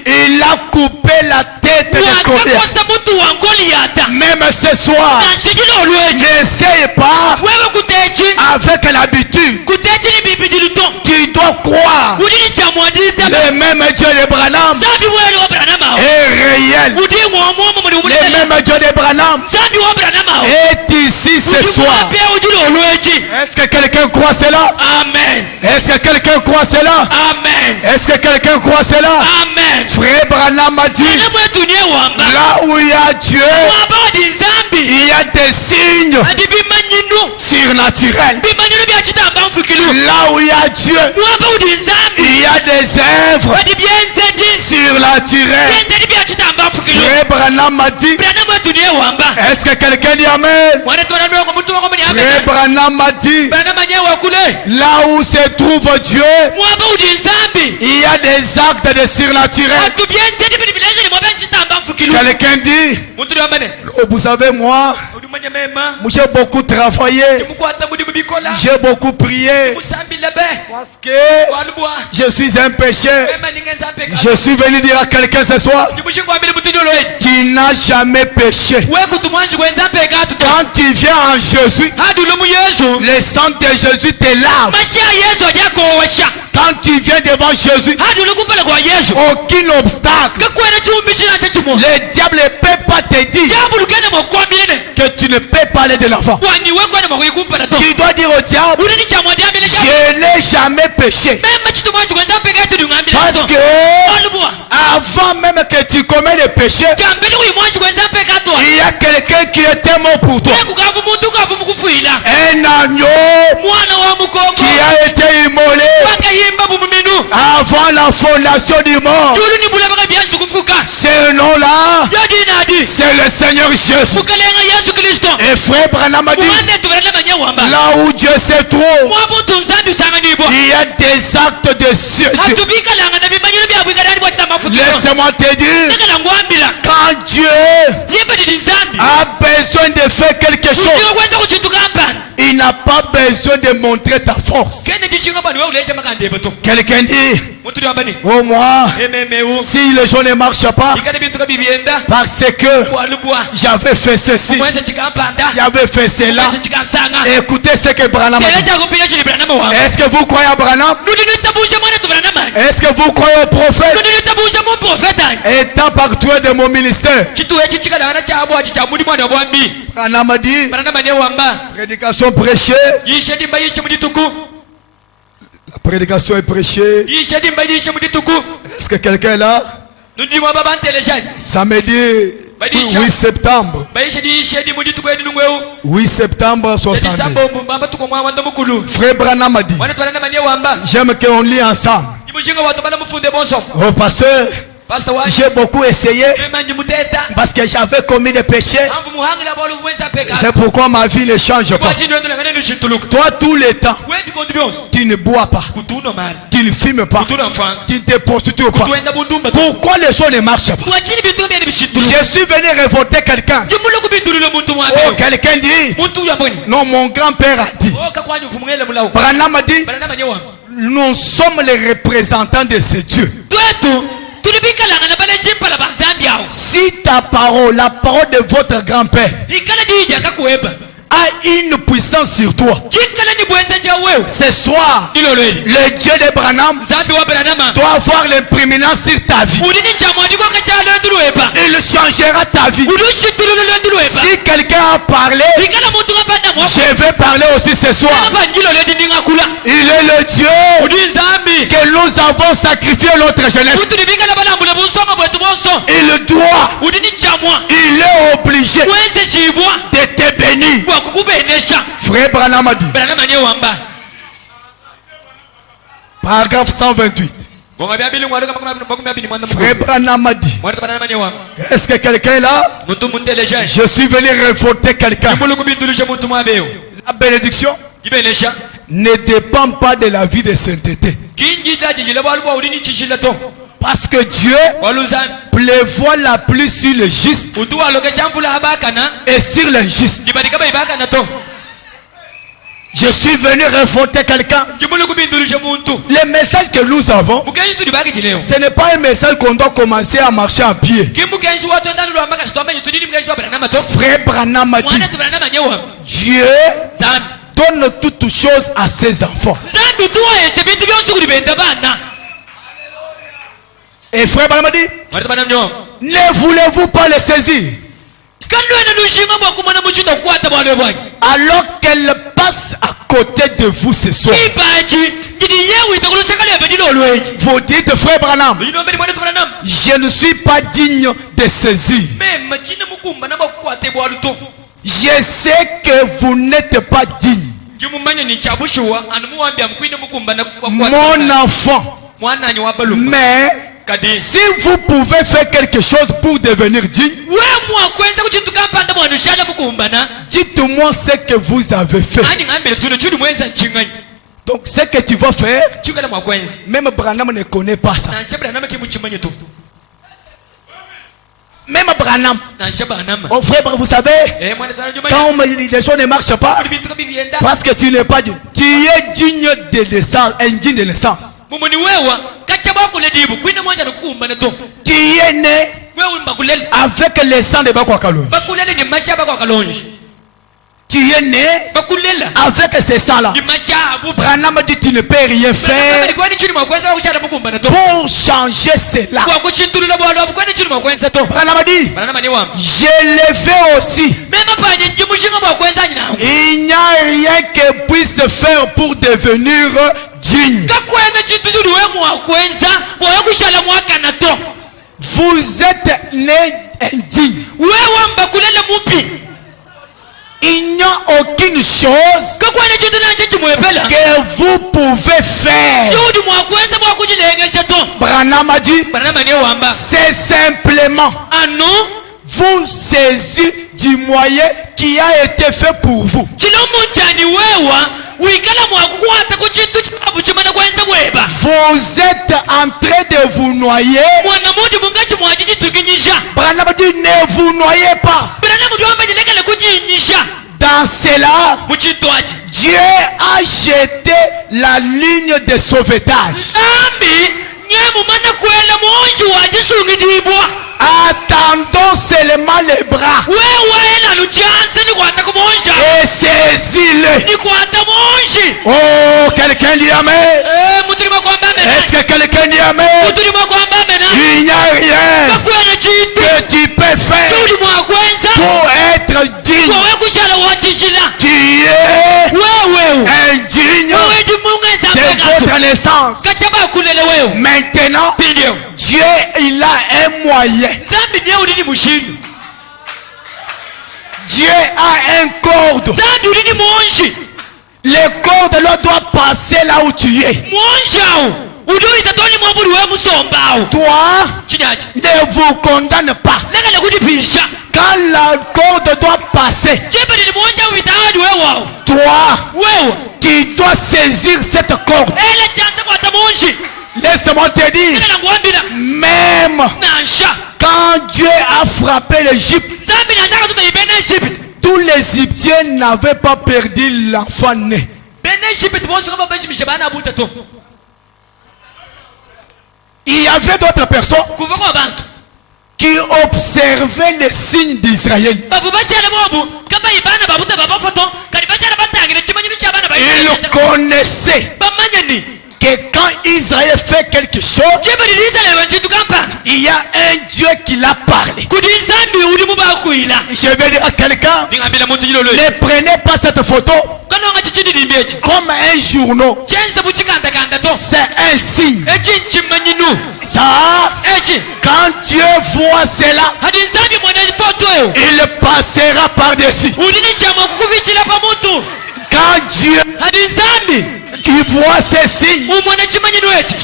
il a coupé la tête de Goliath. Même ce soir, n'essaye pas avec l'habitude. Tu dois croire le même Dieu de Branham est réel. Le même Dieu de Branham est ici ce soir. Est-ce que quelqu'un croit cela? Amen. Est-ce que quelqu'un croit cela? Amen. Est-ce que quelqu'un croit cela? Amen. Frère Branham a dit, là où il y a Dieu, il y a des signes surnaturels. Là où il y a Dieu, il y a des œuvres surnaturelles. Frère Branham a dit, est-ce que quelqu'un dit Amen? Frère Branham a dit, là où se trouve Dieu, il y a des actes de surnaturel. Quelqu'un dit, vous savez, moi, J'ai beaucoup travaillé. J'ai beaucoup prié. Parce que je suis un pécheur. Je suis venu dire à quelqu'un ce soir qui n'a jamais péché. Quand tu viens en Jésus, le sang de Jésus te lave. Quand tu viens devant Jésus, aucun obstacle. Le diable ne peut pas te dire que tu ne peux pas aller de l'avant. Tu dois dire au diable, je n'ai jamais péché. Parce que avant même que tu commets le péché, il y a quelqu'un qui était mort pour toi. Un agneau qui a été immolé avant la fondation du monde. Ce nom-là, c'est le Seigneur Jésus. Et frère Branham a dit, là où Dieu se trouve, il y a des actes de cieux. Laisse-moi te dire, quand Dieu a besoin de faire quelque chose, il n'a pas besoin de montrer ta force. Quelqu'un dit, au moins, si le jour ne marche pas, parce que j'avais fait ceci, j'avais fait cela. Écoutez ce que Branham a dit. Est-ce que vous croyez à Branham? Est-ce que vous croyez au prophète? Étant partout de mon ministère, Branham a dit, prédication prêchée, la prédication est prêchée. Est-ce que quelqu'un est là? Samedi 8 septembre 8 septembre 62. Frère Branham a dit, j'aime qu'on lit ensemble. Oh pasteur, j'ai beaucoup essayé parce que j'avais commis des péchés. C'est pourquoi ma vie ne change pas. Toi, tout le temps, tu ne bois pas, tu ne fumes pas, tu ne te prostitues pas. Pourquoi les choses ne marchent pas? Je suis venu révolter quelqu'un. Oh, quelqu'un dit, non, mon grand-père a dit. Branham a dit, nous sommes les représentants de ce Dieu. Si ta parole, la parole de votre grand-père a une puissance sur toi, ce soir, le Dieu de Branham doit avoir l'impréminence sur ta vie. Il changera ta vie. Si quelqu'un a parlé, je vais parler aussi ce soir. Il est le Dieu que nous avons sacrifié notre jeunesse. Il doit, il est obligé de te bénir. Frère Branham a dit, paragraphe 128. Frère Branham a dit, est-ce que quelqu'un est là? Je suis venu révolter quelqu'un. La bénédiction ne dépend pas de la vie de sainteté. Parce que Dieu prévoit la pluie sur le juste et sur l'injuste. Je suis venu révolter quelqu'un. Le message que nous avons, ce n'est pas un message qu'on doit commencer à marcher à pied. Frère Branham a dit, Dieu donne toutes choses à ses enfants. Et frère Branham a dit, ne voulez-vous pas le saisir? Alors qu'elle passe à côté de vous ce soir, vous dites, frère Branham, je ne suis pas digne de saisir. Je sais que vous n'êtes pas digne. Mon enfant, mais si vous pouvez faire quelque chose pour devenir digne, dites-moi ce que vous avez fait. Donc ce que tu vas faire, même Branham ne connaît pas ça. Même Branham. Oh frère, vous savez, quand les choses ne marchent pas, parce que tu n'es pas digne. Tu es digne de naissance, indigne de naissance. Tu es né avec le sang de Bakwakalonge. Tu es né avec ces sangs-là. Branham dit tu ne peux rien faire pour changer cela. Branham dit je l'ai fait aussi. Il n'y a rien que puisse faire pour devenir digne. Vous êtes né indigne. Il n'y a aucune chose que vous pouvez faire. Branham a dit c'est simplement vous saisir du moyen qui a été fait pour vous. Vous êtes en train de vous noyer. Branham dit ne vous noyez pas. Dans cela, Dieu a jeté la ligne de sauvetage. Attendons seulement les bras et saisis-le. Oh, quelqu'un dit amen. Est-ce que quelqu'un dit amen? Il n'y a rien que tu peux faire pour être digne. Tu es indigne de votre naissance. Maintenant, Dieu, il a un moyen. Dieu a un corde. Le corde là doit passer là où tu es. Toi, ne vous condamne pas. Quand la corde doit passer, toi, tu dois saisir cette corde. Laisse-moi te dire, même quand Dieu a frappé l'Égypte, tous les Égyptiens n'avaient pas perdu l'enfant né. Il y avait d'autres personnes qui observaient les signes d'Israël. Ils connaissaient que quand Israël fait quelque chose, il y a un Dieu qui l'a parlé. Je vais dire à quelqu'un, ne prenez pas cette photo comme un journal. C'est un signe. Ça, quand Dieu voit cela, il passera par-dessus. Quand Dieu il voit ces signes,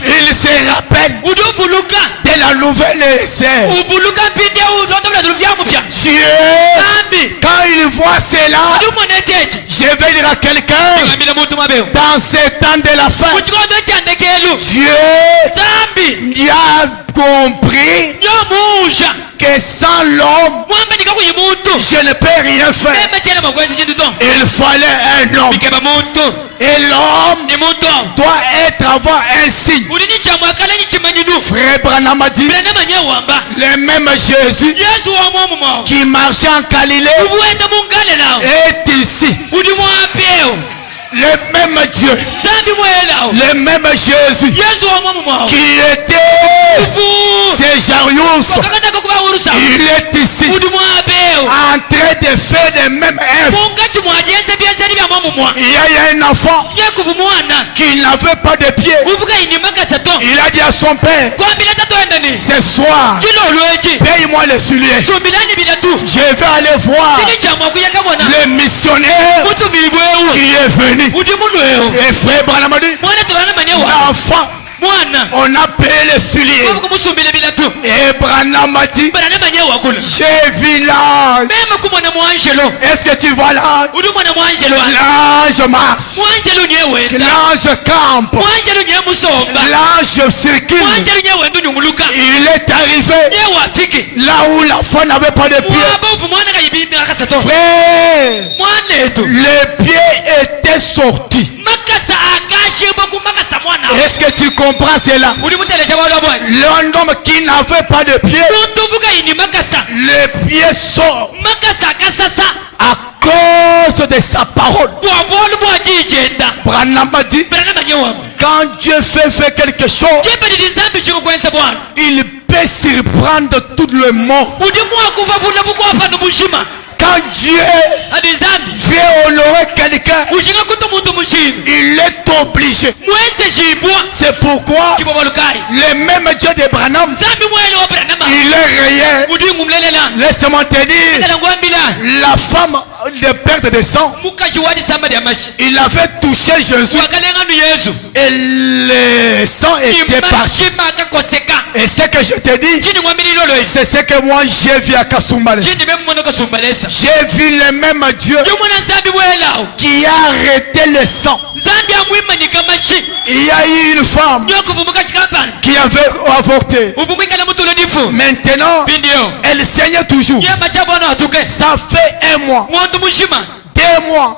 il se rappelle de la nouvelle naissance. Dieu, quand il voit cela, je vais dire à quelqu'un, dans ces temps de la fin, Dieu a compris que sans l'homme, je ne peux rien faire. Il fallait un homme. Et l'homme doit avoir un signe. Frère Branham a dit, le même Jésus qui marchait en Galilée est ici. Le même Dieu, le même Jésus qui était ces Jarius, il est ici en train de faire les mêmes œuvres. Il y a un enfant qui n'avait pas de pied. Il a dit à son père, ce soir, paye-moi le soulier. Je vais aller voir le missionnaire qui est venu. Et frère Branham dit, l'enfant, on a payé le soulier. Et Branham a dit, j'ai vu l'ange. Est-ce que tu vois l'ange? L'ange marche. L'ange campe. L'ange circule. Il est arrivé. Là où la foi n'avait pas de pied. Frère, les pieds étaient sortis. Est-ce que tu comprends cela? L'homme qui n'avait pas de pied, les pieds sortent à cause de sa parole. Branham a dit, quand Dieu fait quelque chose, il peut surprendre tout le monde. Quand Dieu veut honorer quelqu'un, il est obligé. C'est pourquoi le même Dieu de Branham, il est réel. Laisse-moi te dire, la femme de perte de sang, il avait touché Jésus et le sang était parti. Et ce que je te dis, c'est ce que moi j'ai vu à Kasumbale. J'ai vu le même Dieu qui a arrêté le sang. Il y a eu une femme qui avait avorté. Maintenant, elle saignait toujours. Ça fait 1 mois. 2 mois,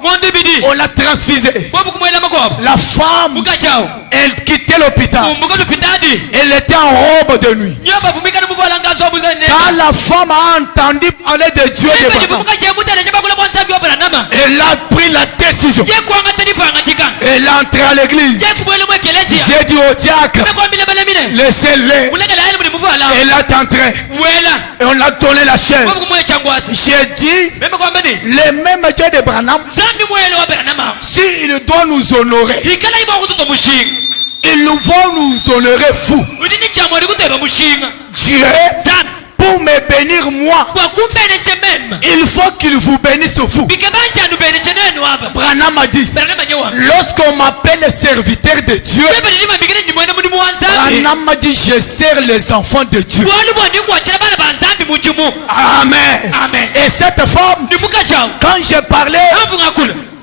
on l'a transfusé. La femme, elle quittait l'hôpital. Elle était en robe de nuit. Quand la femme a entendu parler de Dieu de Branham, elle a pris la décision. Elle est entrée à l'église. J'ai dit au diacre, laissez-le. Elle est entrée. Et on a donné la chaise. J'ai dit, le même Dieu de Branham, s'il doit nous honorer, ils vont nous honorer fou. Dieu, pour me bénir moi, il faut qu'il vous bénisse vous. Branham a dit, lorsqu'on m'appelle serviteur de Dieu, Branham a dit, je sers les enfants de Dieu. Amen. Et cette femme, quand j'ai parlé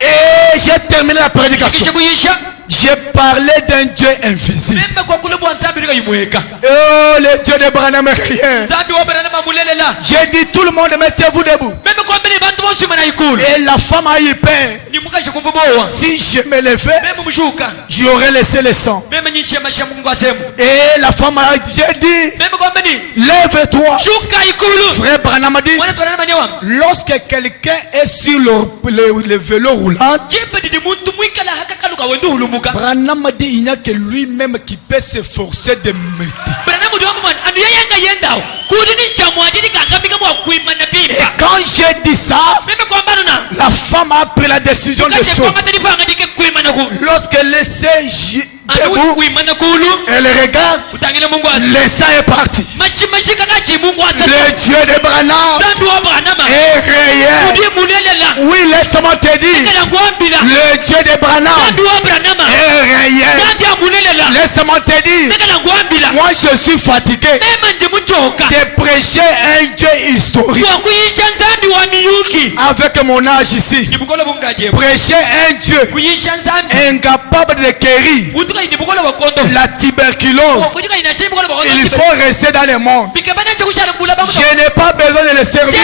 et j'ai terminé la prédication, j'ai parlé d'un Dieu invisible. Oh, le Dieu de Branham est rien. J'ai dit, tout le monde, mettez-vous debout. Et la femme a eu peur. Si je me levais, j'aurais laissé le sang. Et la femme a dit, j'ai dit, lève-toi. Frère Branham a dit, lorsque quelqu'un est sur le vélo roulant, Branham a dit, il n'y a que lui-même qui peut s'efforcer de m'aider. Et quand j'ai dit ça, la femme a pris la décision de sauter. Lorsqu'elle s'est debout, elle regarde, le sang est parti. Le Dieu de Branham est réel. Oui, laisse-moi te dire, le Dieu de Branham est réel. Laisse-moi te dire, moi je suis fatigué de prêcher un Dieu historique avec mon âge ici. Prêcher un Dieu incapable de guérir la tuberculose. Il faut rester dans le monde. Je n'ai pas besoin de le servir.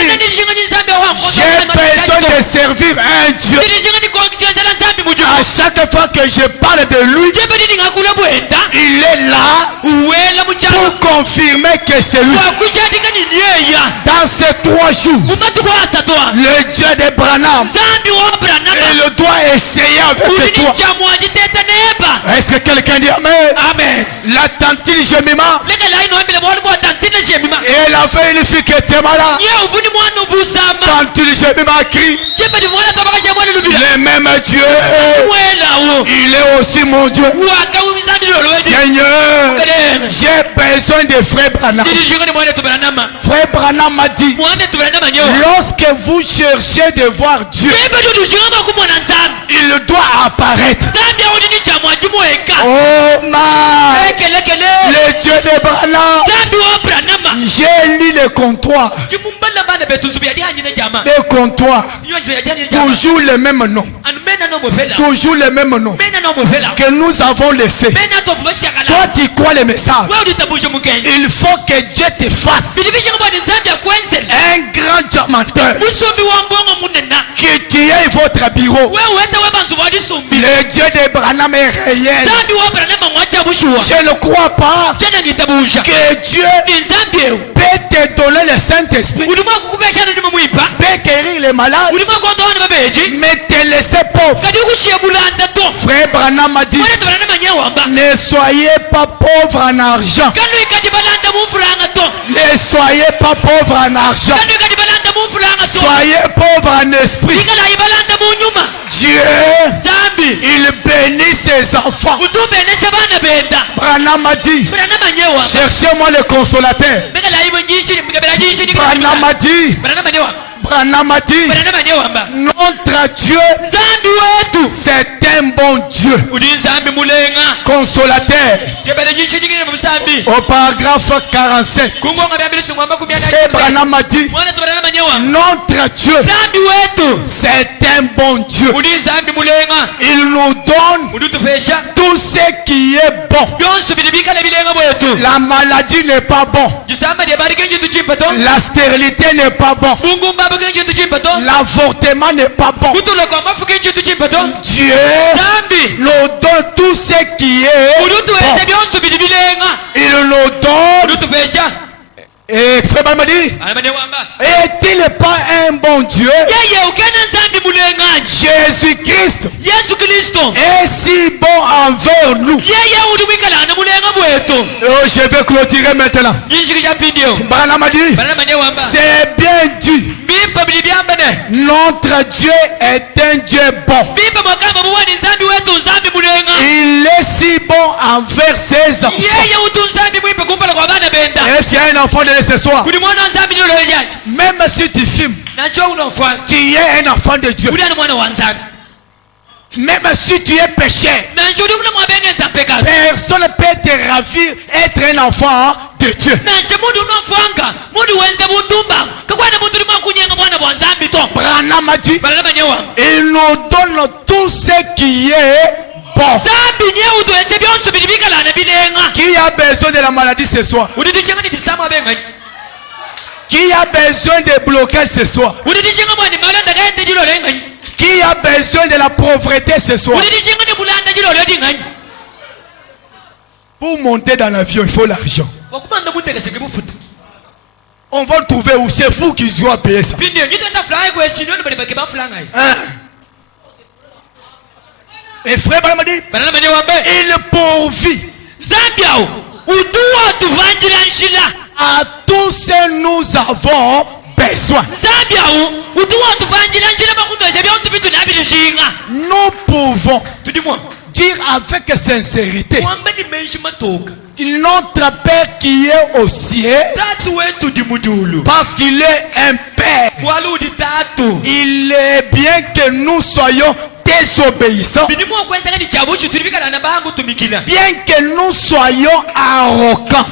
J'ai besoin de servir un Dieu. À chaque fois que je parle de lui, il est là pour confirmer que c'est lui. Dans ces 3 jours, le Dieu de Branham, il doit essayer avec toi. Est-ce que quelqu'un dit Amen? Amen. La tantine Jemima, et elle avait une fille qui était malade. Tantine Jemima a crié, le même Dieu, il est aussi mon Dieu. Seigneur, j'ai besoin de frère Branham. Frère Branham m'a dit, lorsque vous cherchez de voir Dieu, il doit apparaître. Oh man, le Dieu de Branham, j'ai lu le comptoir. comptoirs. Des comptoirs. Toujours les mêmes noms. Toujours les mêmes noms que nous avons laissés. Toi tu crois les messages. Il faut que Dieu te fasse un grand diamanteur. Que tu aies votre bureau. Le Dieu d'Abraham est réel. Je ne crois pas que Dieu peut te donner le Saint-Esprit, peut guérir les malades, mais te laisser pauvre. Frère Branham a dit, ne soyez pas pauvres en argent. Ne soyez pas pauvres en argent. Soyez pauvres en esprit. Dieu, il bénit ses enfants. Branham a dit, cherchez-moi le consolateur. Branham a dit, notre Dieu, c'est un bon Dieu. Consolateur. Au paragraphe 47, Branham a dit, notre Dieu, c'est un bon Dieu. Il nous donne tout ce qui est bon. La maladie n'est pas bon. La stérilité n'est pas bon. L'avortement n'est pas bon. Dieu nous donne tout ce qui est bon. Il nous donne. Et frère Mamadi, est-il pas un bon Dieu? Jésus-Christ est si bon envers nous. Je vais clôturer maintenant. Branham a dit, c'est bien dit. Notre Dieu est un Dieu bon. Il est si bon envers ses enfants. Est-ce qu'il y a un enfant de ce soir? Même si tu filmes, tu es un enfant de Dieu. Même si tu es pécheur, personne ne peut te ravir être un enfant de Dieu. Branham a dit, il nous donne tout ce qui est bon. Qui a besoin de la maladie ce soir? Qui a besoin de blocage ce soir? Qui a besoin de la pauvreté ce soir? Pour monter dans l'avion, il faut l'argent. On va le trouver où? C'est vous qui doivez payer ça. Et frère Branham dit, il pourvit à tout ce que nous avons besoin. Nous pouvons dire avec sincérité, notre Père qui est au ciel, parce qu'il est un Père, il est bien que nous soyons désobéissants, bien que nous soyons arrogants,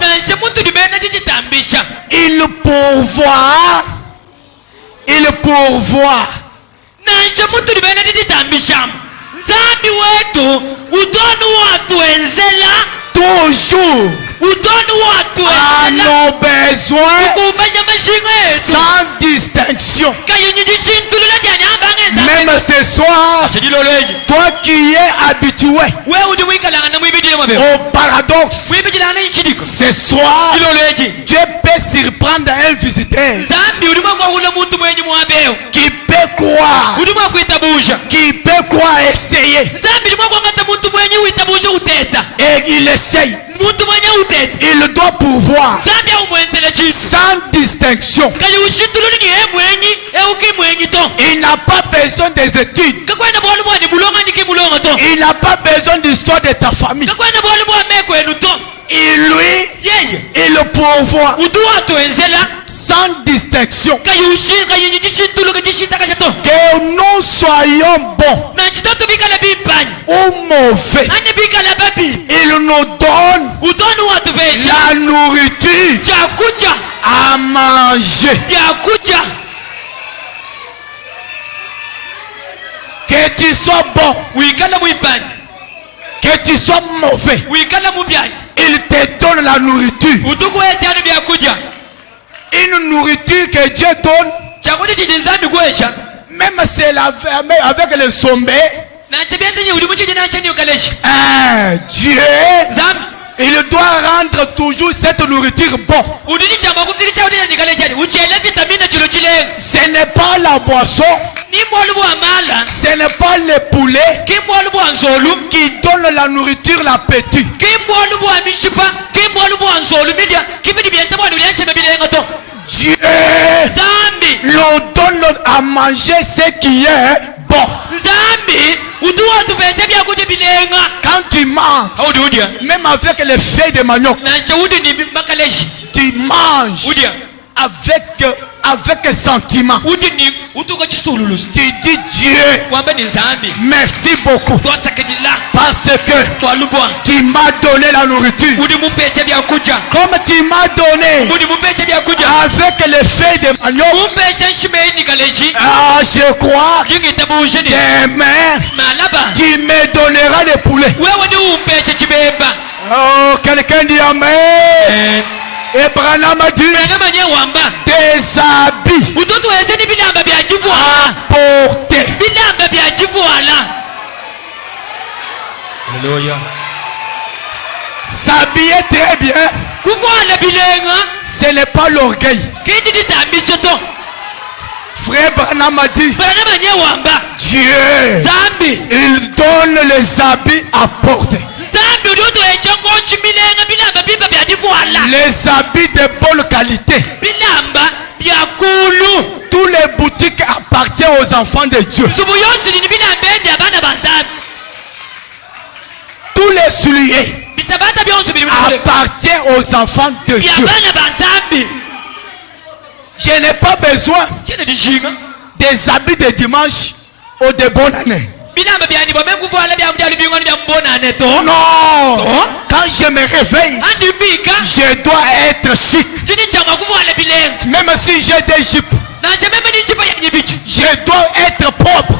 il pourvoit. Toujours à nos besoins sans distinction. Même ce soir, toi qui es habitué au paradoxe, ce soir, Dieu peut surprendre un visiteur qui peut croire, essayer. Et il essaye. Il doit pouvoir sans distinction. Il n'a pas besoin des études. Il n'a pas besoin d'histoire de ta famille. Et lui, il pourvoit sans distinction. Que nous soyons bons ou mauvais, il nous donne la nourriture à manger. Que tu sois bon, que tu sois mauvais, il te donne la nourriture. Une nourriture que Dieu donne, même c'est avec le sommet. Dieu, il doit rendre toujours cette nourriture bon. Ce n'est pas la boisson, ce n'est pas le poulet qui donne la nourriture, l'appétit. Dieu l'on donne à manger ce qui est bon. Quand tu manges, même avec les feuilles de manioc, tu manges avec sentiment. Tu dis Dieu, merci beaucoup parce que tu m'as donné la nourriture. Comme tu m'as donné avec les feuilles de manioc, je crois demain tu me donneras des poulets. Oh, quelqu'un dit amen. Et Branham a dit des habits à porter. S'habiller très bien, ce n'est pas l'orgueil. Frère Branham a dit Dieu, il donne les habits à porter. Les habits de bonne qualité. Tous les boutiques appartiennent aux enfants de Dieu. Tous les souliers appartiennent aux enfants de Dieu. Je n'ai pas besoin des habits de dimanche ou de bonne année. Non, quand je me réveille, je dois être chic. Même si j'ai des jupes, je dois être propre.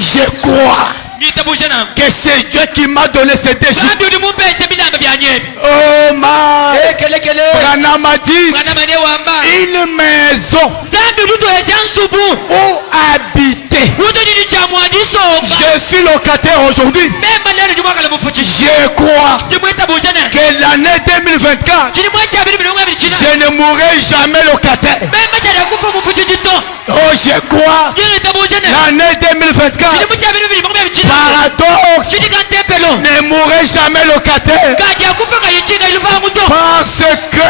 Je crois que c'est Dieu qui m'a donné cette jupes. Oh ma, Branham a dit une maison où habiter. Je suis locataire aujourd'hui. Je crois que l'année 2024, je ne mourrai jamais locataire. Oh, je crois l'année 2024, paradoxe, ne mourrai jamais locataire. Parce que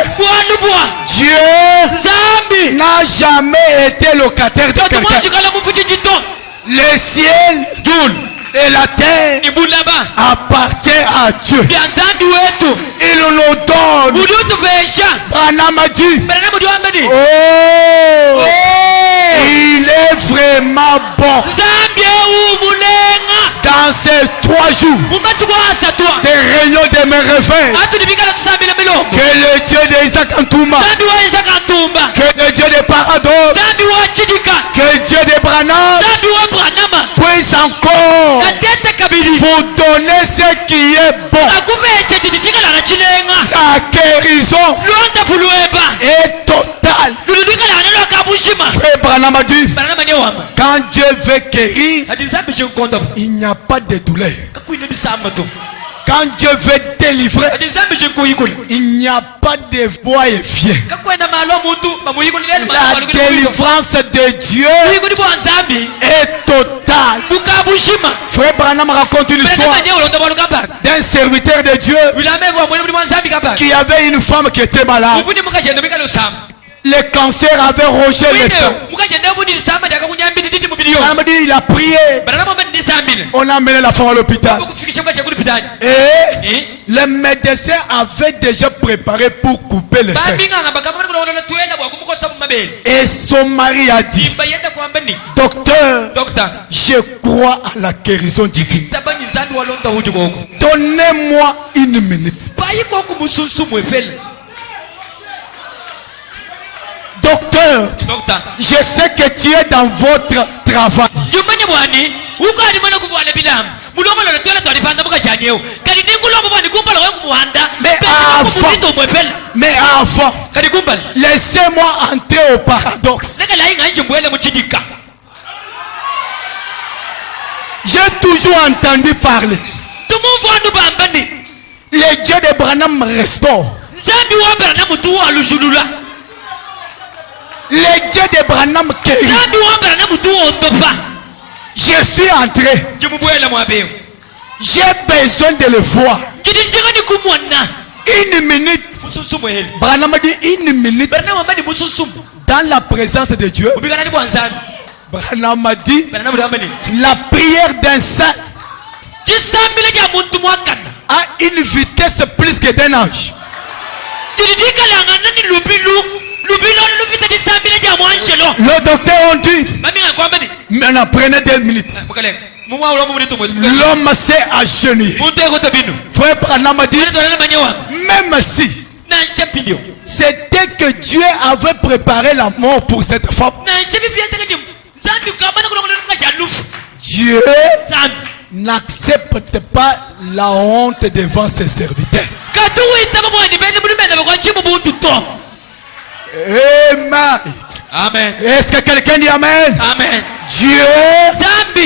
Dieu n'a jamais été locataire de quelqu'un. Le ciel et la terre appartient à Dieu. Il nous donne. Branham a dit, oh, il est vraiment bon. Dans ces 3 jours des réunions de mes réveils, que le Dieu d'Isaac Antouma, que le Dieu de Paradoxe, que Dieu de Branham puisse encore vous donner ce qui est bon. La guérison est totale. Frère Branham a dit, quand Dieu veut guérir, il n'y a pas de douleur. Quand Dieu veut délivrer, il n'y a pas de voix et vient. La délivrance de Dieu est totale. Frère Branham raconte une histoire d'un serviteur de Dieu qui avait une femme qui était malade. Le cancer avait rongé le sang. Il a prié. On a amené la femme à l'hôpital. Et le médecin avait déjà préparé pour couper le sein. Et son mari a dit, docteur, je crois à la guérison divine. Donnez-moi une minute. Je sais que tu es dans votre travail. Mais avant, laissez-moi entrer au paradoxe. J'ai toujours entendu parler. Les dieux de Branham restaurent. Les dieux de Branham guérissent. Je suis entré. J'ai besoin de le voir. Une minute. Branham a dit une minute. Dans la présence de Dieu. Branham a dit la prière d'un saint a une vitesse plus que d'un ange. Le docteur ont dit maintenant prenez 2 minutes. L'homme s'est agenouillé. Frère Branham a dit même si c'était que Dieu avait préparé la mort pour cette femme, Dieu n'accepte pas la honte devant ses serviteurs. Amen. Est-ce que quelqu'un dit Amen? Amen. Dieu,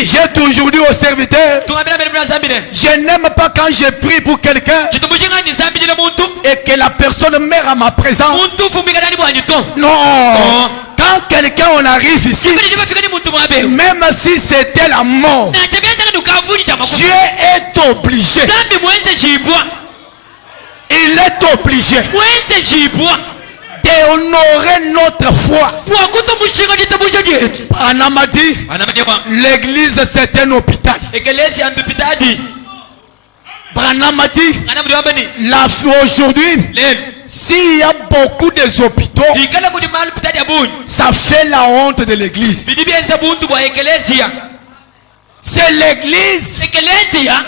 j'ai toujours dit aux serviteurs, je n'aime pas quand je prie pour quelqu'un et que la personne meurt à ma présence. Non. Quand quelqu'un on arrive ici, même si c'était la mort, Dieu est obligé. Il est obligé d'honorer notre foi. Branham a dit, l'église c'est un hôpital. Branham a dit, aujourd'hui, s'il y a beaucoup de hôpitaux, ça fait la honte de l'église. C'est l'église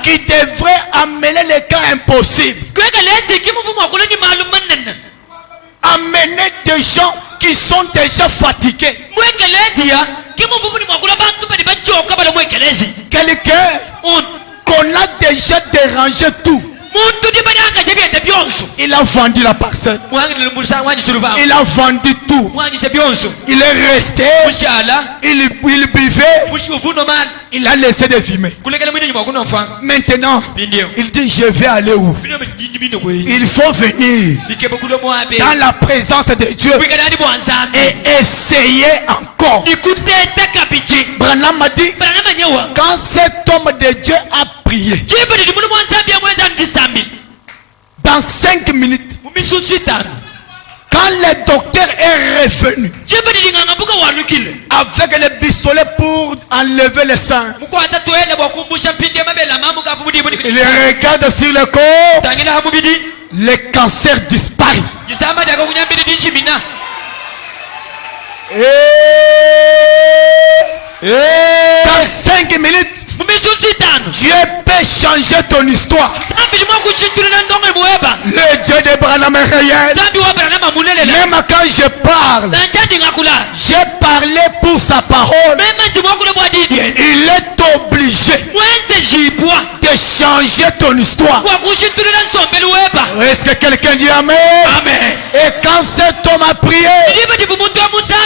qui devrait amener les cas impossibles. Amener des gens qui sont déjà fatigués. Quelqu'un qu'on a déjà dérangé tout. Il a vendu la parcelle. Il a vendu tout. Il est resté. Il buvait. Il a laissé des fumées. Maintenant, il dit je vais aller où? Il faut venir dans la présence de Dieu et essayer encore. Branham a dit quand cet homme de Dieu a prié, dans 5 minutes, quand le docteur est revenu avec le pistolet pour enlever le sang, il regarde sur le corps, le cancer disparaît. Dans 5 minutes, Dieu peut changer ton histoire. Le Dieu de Branham est réel. Même quand je parle, j'ai parlé pour sa parole. Il est obligé de changer ton histoire. Est-ce que quelqu'un dit Amen? Amen. Et quand cet homme a prié,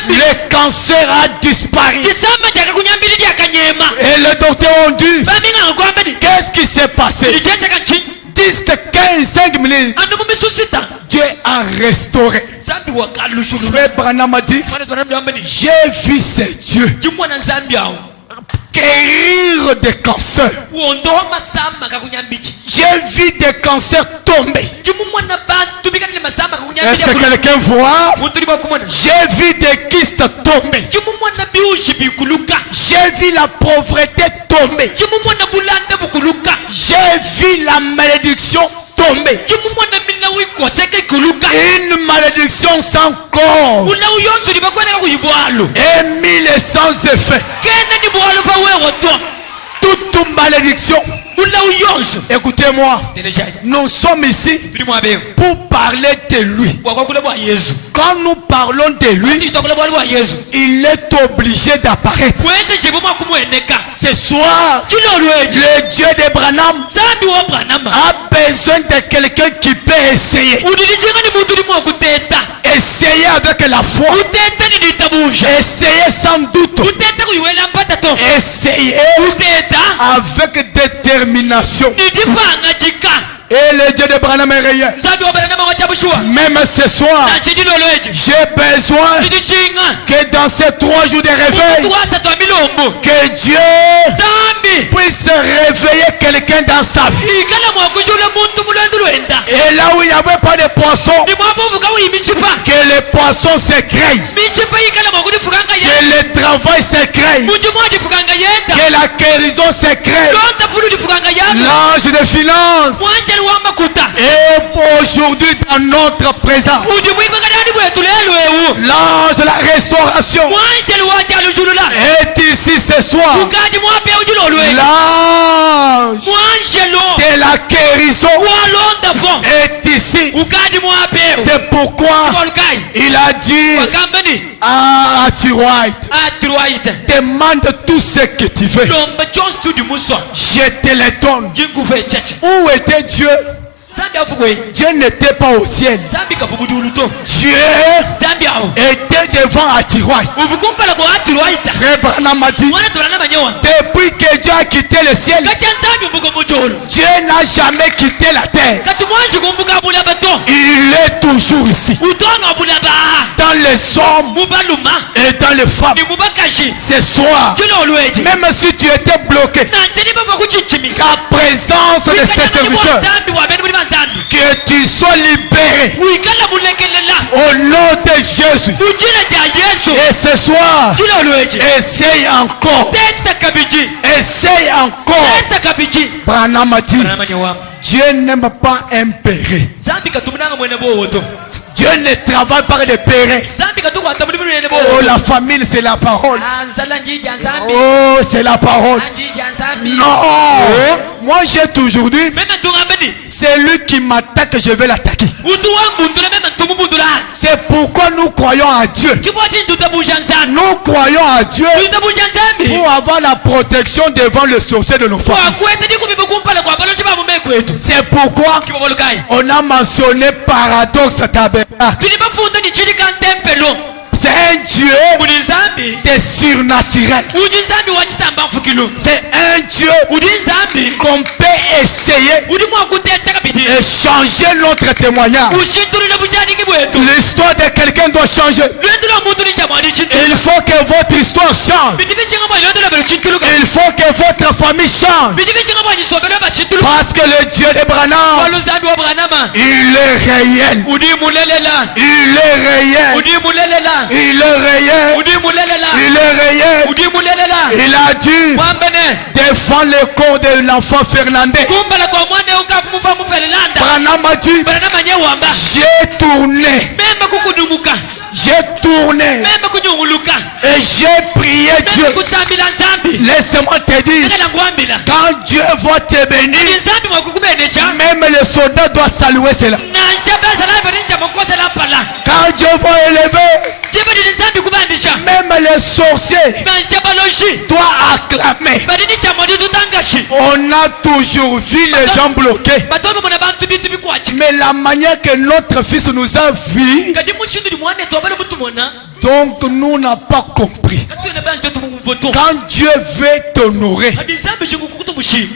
le cancer a disparu. Et le docteur a dit, qu'est-ce qui s'est passé? 10, 15, 5 minutes, Dieu a restauré. Frère Branham a dit, j'ai vu ces dieux guérir des cancers. J'ai vu des cancers tomber. Est-ce que quelqu'un voit? J'ai vu des kystes tomber. J'ai vu la pauvreté tomber. J'ai vu la malédiction tomber. Une malédiction sans cause et mille sans effet. Toute malédiction Écoutez-moi. Nous sommes ici pour parler de lui. Quand nous parlons de lui, il est obligé d'apparaître. Ce soir, le Dieu d'Abraham a besoin de quelqu'un qui peut essayer. Essayer avec la foi. Essayer sans doute. Essayer avec détermination. Et le Dieu de Branham est réel. Même ce soir, j'ai besoin que dans ces 3 jours de réveil, que Dieu puisse réveiller quelqu'un dans sa vie. Et là où il n'y avait pas de poisson, que les poissons se créent, que le travail se crée, que la guérison se crée. L'ange de finance et aujourd'hui dans notre présent, l'ange de la restauration est ici ce soir. L'ange de la guérison est ici. C'est pourquoi il a dit à White, demande tout ce que tu veux, je te le donne. Où était Dieu? Dieu n'était pas au ciel. Dieu était devant White. Frère Branham a dit, depuis que Dieu a quitté le ciel, Dieu n'a jamais quitté la terre. Il est toujours ici, dans les hommes et dans les femmes. Ce soir, même si tu étais bloqué, la présence de ses serviteurs, que tu sois libéré au nom de Jésus. Et ce soir, essaye encore. Essaye encore. Branham a dit, Dieu n'aime pas un péré. Dieu ne travaille pas de péré. Oh, la famille, c'est la parole. Oh, c'est la parole. Non. Moi, j'ai toujours dit, c'est lui qui m'attaque, je vais l'attaquer. C'est pourquoi nous croyons à Dieu. Nous croyons à Dieu pour avoir la protection devant le sorcier de nos familles. C'est pourquoi on a mentionné paradoxe tabernacle. C'est un Dieu de surnaturel. C'est un Dieu qu'on peut essayer et changer notre témoignage. L'histoire de quelqu'un doit changer. Il faut que votre histoire change. Il faut que votre famille change. Parce que le Dieu de Branham, il est réel. Il est réel. Il est réel. Il est réel. Il a dit, défends le corps de l'enfant Fernandez. Branham a dit, j'ai tourné. J'ai tourné et j'ai prié Dieu. Laisse-moi te dire, quand Dieu va te bénir, même les soldats doivent saluer cela. Quand Dieu va élever, même les sorciers doivent acclamer. On a toujours vu les gens bloqués, mais la manière que notre fils nous a vus, donc nous n'avons pas compris. Quand Dieu veut t'honorer,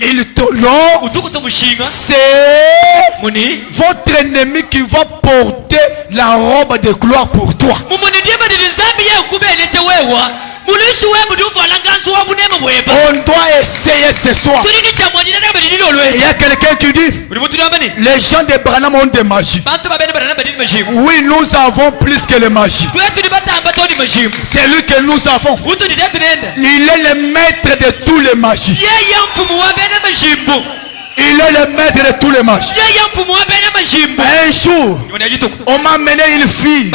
il t'honore. C'est votre ennemi qui va porter la robe de gloire pour toi. On doit essayer ce soir. Il y a quelqu'un qui dit, les gens de Branham ont des magies. Oui, nous avons plus que les magies. C'est lui que nous avons. Il est le maître de tous les magies. Il est le maître de tous les matchs. Un jour, on m'a amené une fille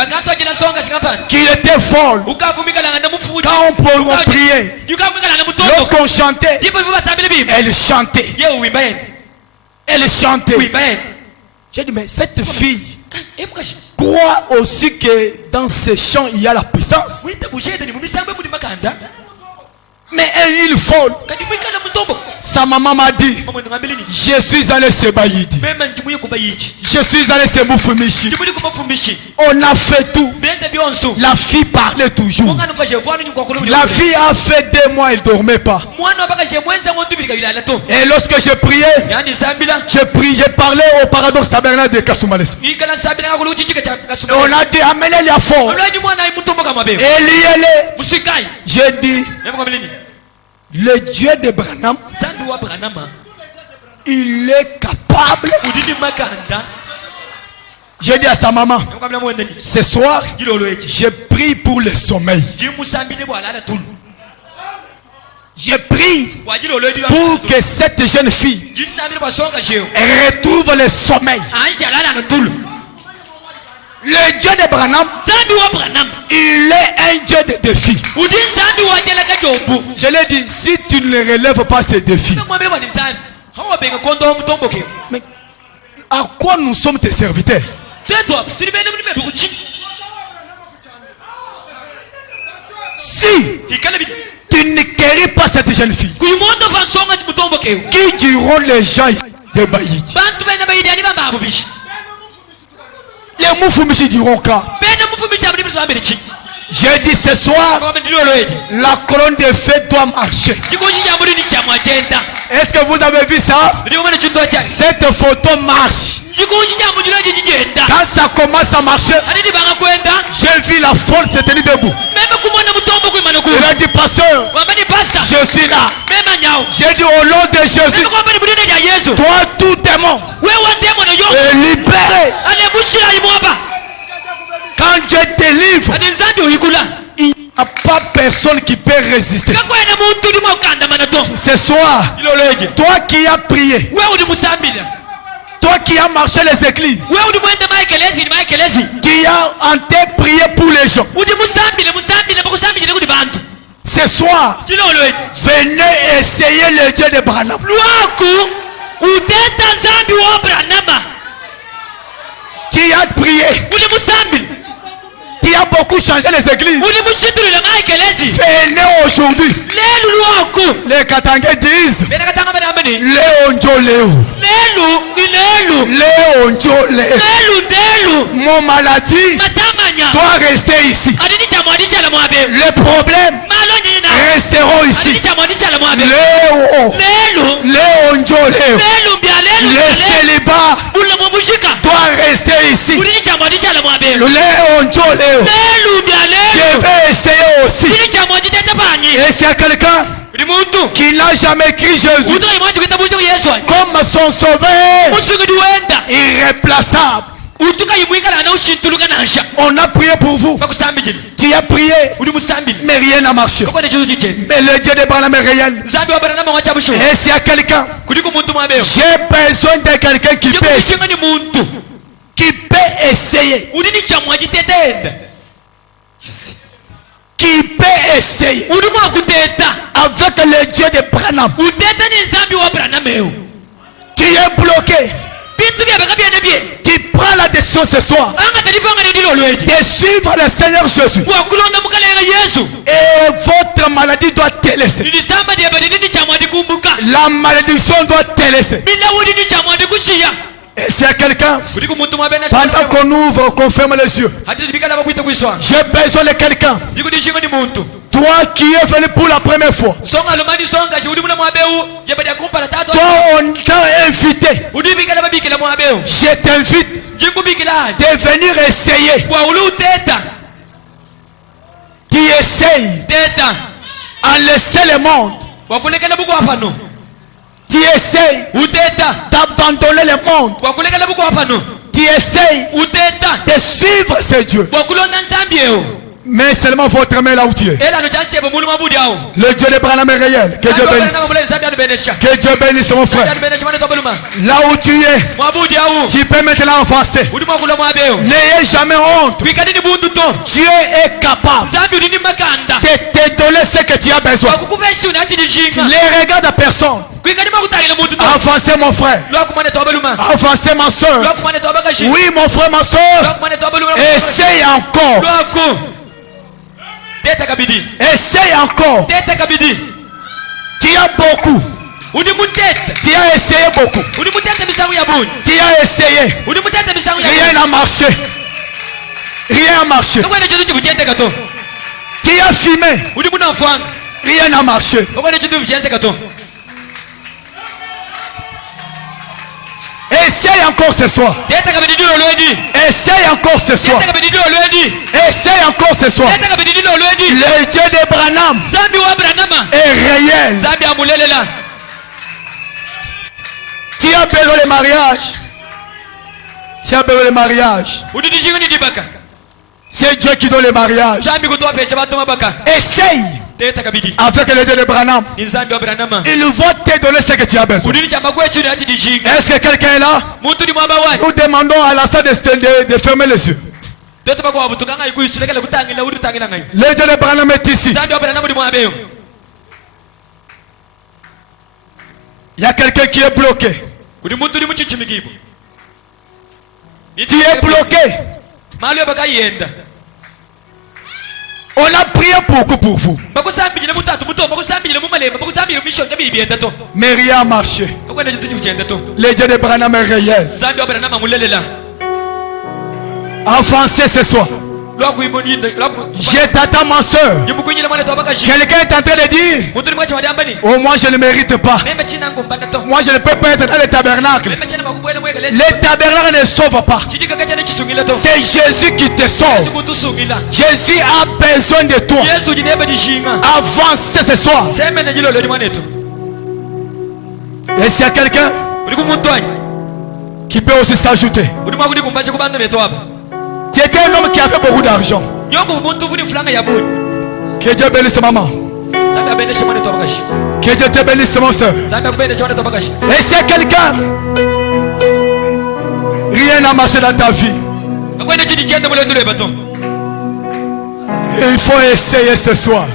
qui était folle. Quand on priait, lorsqu'on chantait, elle chantait. Elle chantait. J'ai dit, mais cette fille croit aussi que dans ces chants, il y a la puissance. Mais elle est folle. Sa maman m'a dit, je suis allé chez Bayidi. Je suis allé chez Moufumichi. On a fait tout. La fille parlait toujours. La fille a fait 2 mois, elle ne dormait pas. Et lorsque je priais, je parlais au paradoxe tabernacle de Kasumales. On a dit, amenez-les à fond. Et j'ai dit, le Dieu de Branham, il est capable. J'ai dit à sa maman, ce soir, je prie pour le sommeil. Je prie pour que cette jeune fille retrouve le sommeil. Le Dieu de Branham, il est un Dieu de défis. Je l'ai dit, si tu ne relèves pas ces défis, mais à quoi nous sommes tes serviteurs? Si tu ne guéris pas cette jeune fille, qui diront les gens de Bayidi? Les Moufumichi diront quoi? J'ai dit ce soir, la colonne de feu doit marcher. Est-ce que vous avez vu ça? Cette photo marche. Quand ça commence à marcher, j'ai vu la folle se tenir debout. Il a dit, pasteur, je suis là. J'ai dit au nom de Jésus, toi tout démon est libéré. Quand Dieu délivre, il n'y a pas personne qui peut résister. Ce soir, toi qui as prié, toi qui as marché les églises, qui as en tête prié pour les gens, ce soir, venez essayer le Dieu de Branham. Qui a prié, qui a beaucoup changé les églises, venez aujourd'hui. Les Katangais disent Léon Léo. Mon maladie doit rester ici. Les problèmes resteront ici. Léon le célibat doit rester ici. Je vais essayer aussi. Et s'il y a quelqu'un qui n'a jamais écrit Jésus comme son sauveur irréplaçable, on a prié pour vous. Tu as prié, mais rien n'a marché. Mais le Dieu de Branham est réel. Et s'il y a quelqu'un, j'ai besoin de quelqu'un qui peut essayer. Qui peut essayer avec le Dieu de Branham. Tu es bloqué. Tu prends la décision ce soir de suivre le Seigneur Jésus. Et votre maladie doit te laisser. La malédiction doit te laisser. Et s'il y a quelqu'un, pendant qu'on ouvre, qu'on ferme les yeux, j'ai besoin de quelqu'un. Toi qui es venu pour la première fois, toi on t'a invité. Je t'invite de venir essayer. Tu essayes à laisser le monde. Tu essayes d'abandonner le monde. Tu essayes de suivre ce Dieu. Mais seulement votre main là où tu es. Le Dieu de Branham est réel. Que Dieu bénisse. Que Dieu bénisse mon frère. Là où tu es, tu peux maintenant avancer. N'ayez jamais honte. Dieu est capable de te donner ce que tu as besoin. Les regards de personne. Avancez mon frère. Avancez ma soeur. Oui mon frère, ma soeur. Essaye encore. Essaye encore. Tu as beaucoup. Tu as essayé beaucoup. Tu as essayé. Rien n'a marché. Rien n'a marché. Tu as fumé. Rien n'a marché. Essaye encore ce soir. Essaye encore ce soir. Essaye encore ce soir. Le Dieu de Branham est réel. Tu as besoin de mariage. Tu as besoin de mariage. C'est Dieu qui donne le mariage. Essaye. Avec le Dieu de Branham, il va te donner ce que tu as besoin. Est-ce que quelqu'un est là? Nous demandons à l'instant de fermer les yeux. Le Dieu de Branham est ici. Il y a quelqu'un qui est bloqué. Tu es bloqué. On a prié beaucoup pour vous. Mais rien n'a marché. Le Dieu de Branham est réel. Avancez ce soir. Je t'attends ma soeur. Quelqu'un est en train de dire: oh, moi je ne mérite pas. Moi je ne peux pas être dans le tabernacle. Le tabernacle ne sauve pas. C'est Jésus qui te sauve. Jésus a besoin de toi. Avancez ce soir. Et s'il y a quelqu'un qui peut aussi s'ajouter, tu étais un homme qui avait beaucoup d'argent. Que Dieu bénisse maman. Que Dieu te bénisse mon soeur. Et si quelqu'un, rien n'a marché dans ta vie, il faut essayer ce soir.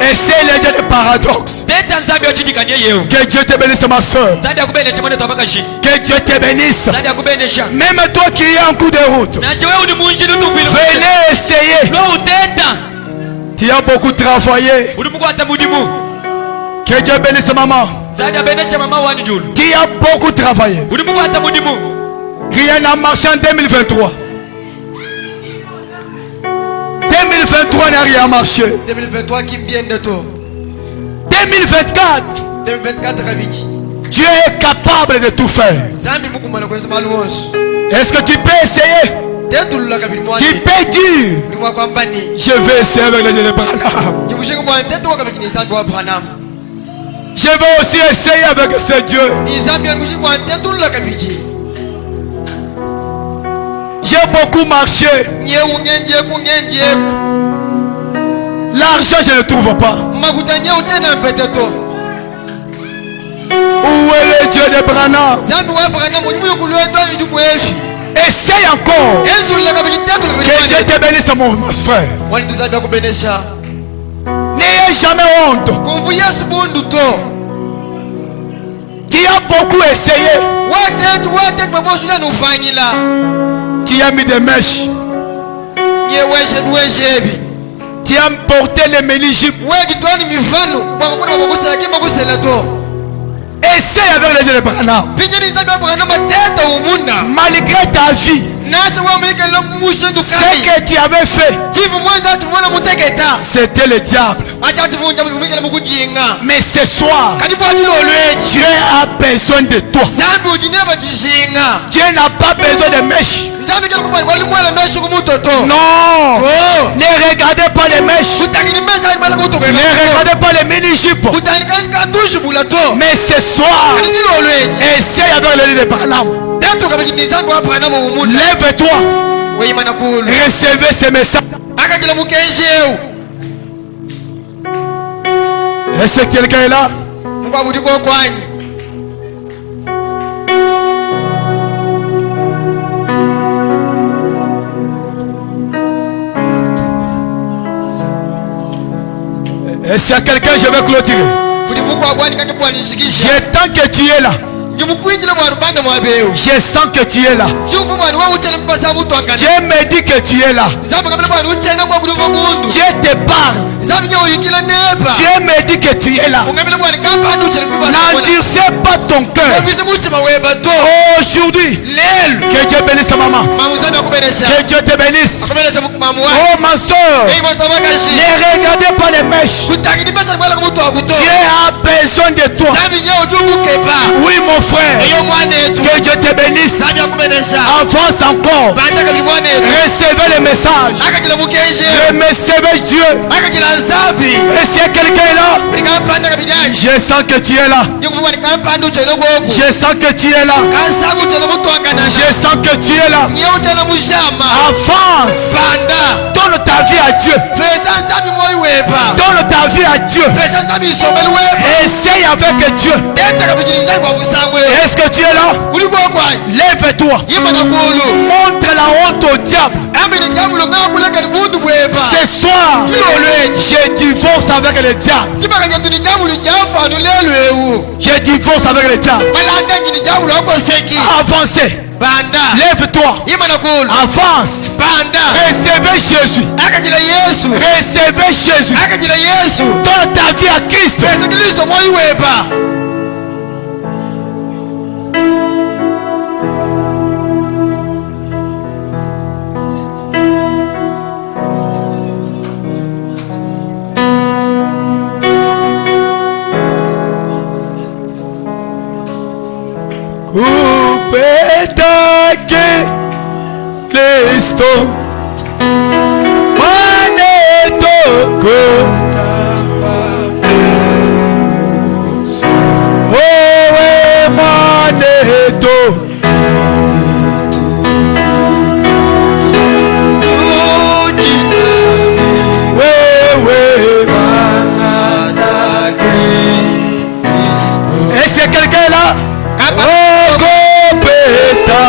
Essaye les dieux de paradoxe. Que Dieu te bénisse ma soeur. Que Dieu te bénisse. Même toi qui es en coup de route, venez essayer. Tu as beaucoup travaillé. Que Dieu bénisse maman. Tu as beaucoup travaillé. Rien n'a marché en 2023. 2023 n'a rien marché. 2023 qui vient de toi. 2024. 2024 Dieu est capable de tout faire. Est-ce que tu peux essayer? Tu peux dire: je vais essayer avec le Dieu de Branham. Je vais aussi essayer avec ce Dieu. J'ai beaucoup marché. L'argent, je ne trouve pas. Où est le Dieu de Branham? Essaye encore. Que Dieu te bénisse mon frère. N'ayez jamais honte. Tu as beaucoup essayé. Tu as mis des mèches. Tu as porté les méligibles. Essaye avec le Dieu de Branham. Malgré ta vie, ce que tu avais fait, c'était le diable. Mais ce soir, Dieu a besoin de toi. Dieu n'a pas besoin de mèches. Non. Ne regardez pas les mèches. Ne regardez pas les mini-jupes. Mais ce soir, essaye avec le Dieu de Branham. Lève-toi. Recevez ce message. Est-ce que quelqu'un est là? Et s'il y a quelqu'un, je vais clôturer. J'attends que tu es là. Je sens que tu es là. Dieu me dit que tu es là. Dieu te parle. Dieu me dit que tu es là. N'endurcez pas ton cœur. Aujourd'hui, que Dieu bénisse ta maman. Que Dieu te bénisse. Oh ma soeur, ne regardez pas les mèches. Dieu a besoin de toi. Oui mon frère, que Dieu te bénisse. Avance encore. Recevez le message. Recevez Dieu. Et si quelqu'un est là, je sens que tu es là. Je sens que tu es là. Je sens que tu es là. Avance. Donne ta vie à Dieu. Donne ta vie à Dieu. Essaye avec Dieu. Est-ce que tu es là? Lève-toi. Montre la honte au diable. Ce soir, je divorce avec le diable. Je divorce avec le diable. Avancez. Lève-toi. Avance. Recevez Jésus. Recevez Jésus. Donne ta vie à Christ. Listo, maneto, oh maneto, est-ce que quelqu'un est là? Oh copeta.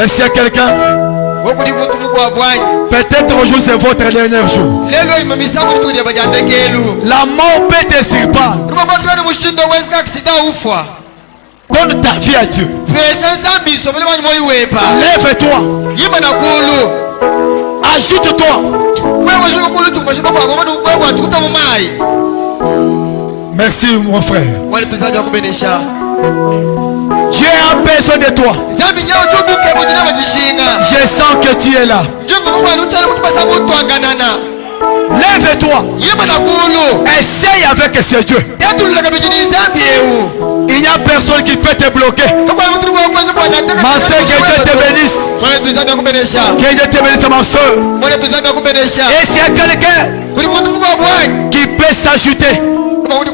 Est-ce qu'il y a quelqu'un? Peut-être aujourd'hui c'est votre dernier jour. La mort peut te surprendre. Donne ta vie à Dieu. Lève-toi. Ajoute-toi. Merci mon frère. Dieu a besoin de toi. Je sens que tu es là. Lève-toi. Essaye avec ce Dieu. Il n'y a personne qui peut te bloquer. Ma soeur, que Dieu te bénisse. Que Dieu te bénisse, ma soeur. Et s'il y a quelqu'un qui peut s'ajouter, donne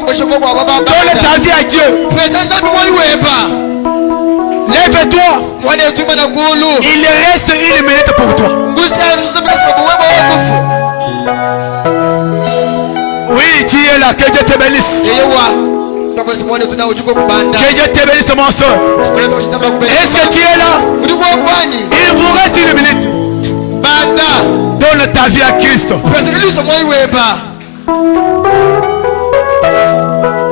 ta vie à Dieu. Lève-toi. Il reste une minute pour toi. Oui, tu es là. Que Dieu te bénisse. Que Dieu te bénisse, mon soeur. Est-ce que tu es là? Il vous reste une minute. Donne ta vie à Christ.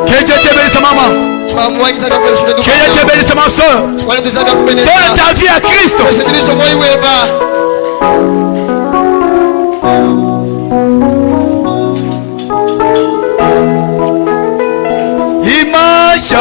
Que Dieu te bénisse, maman. Que Dieu te bénisse, ma soeur. Donne ta vie à Christ. Il marche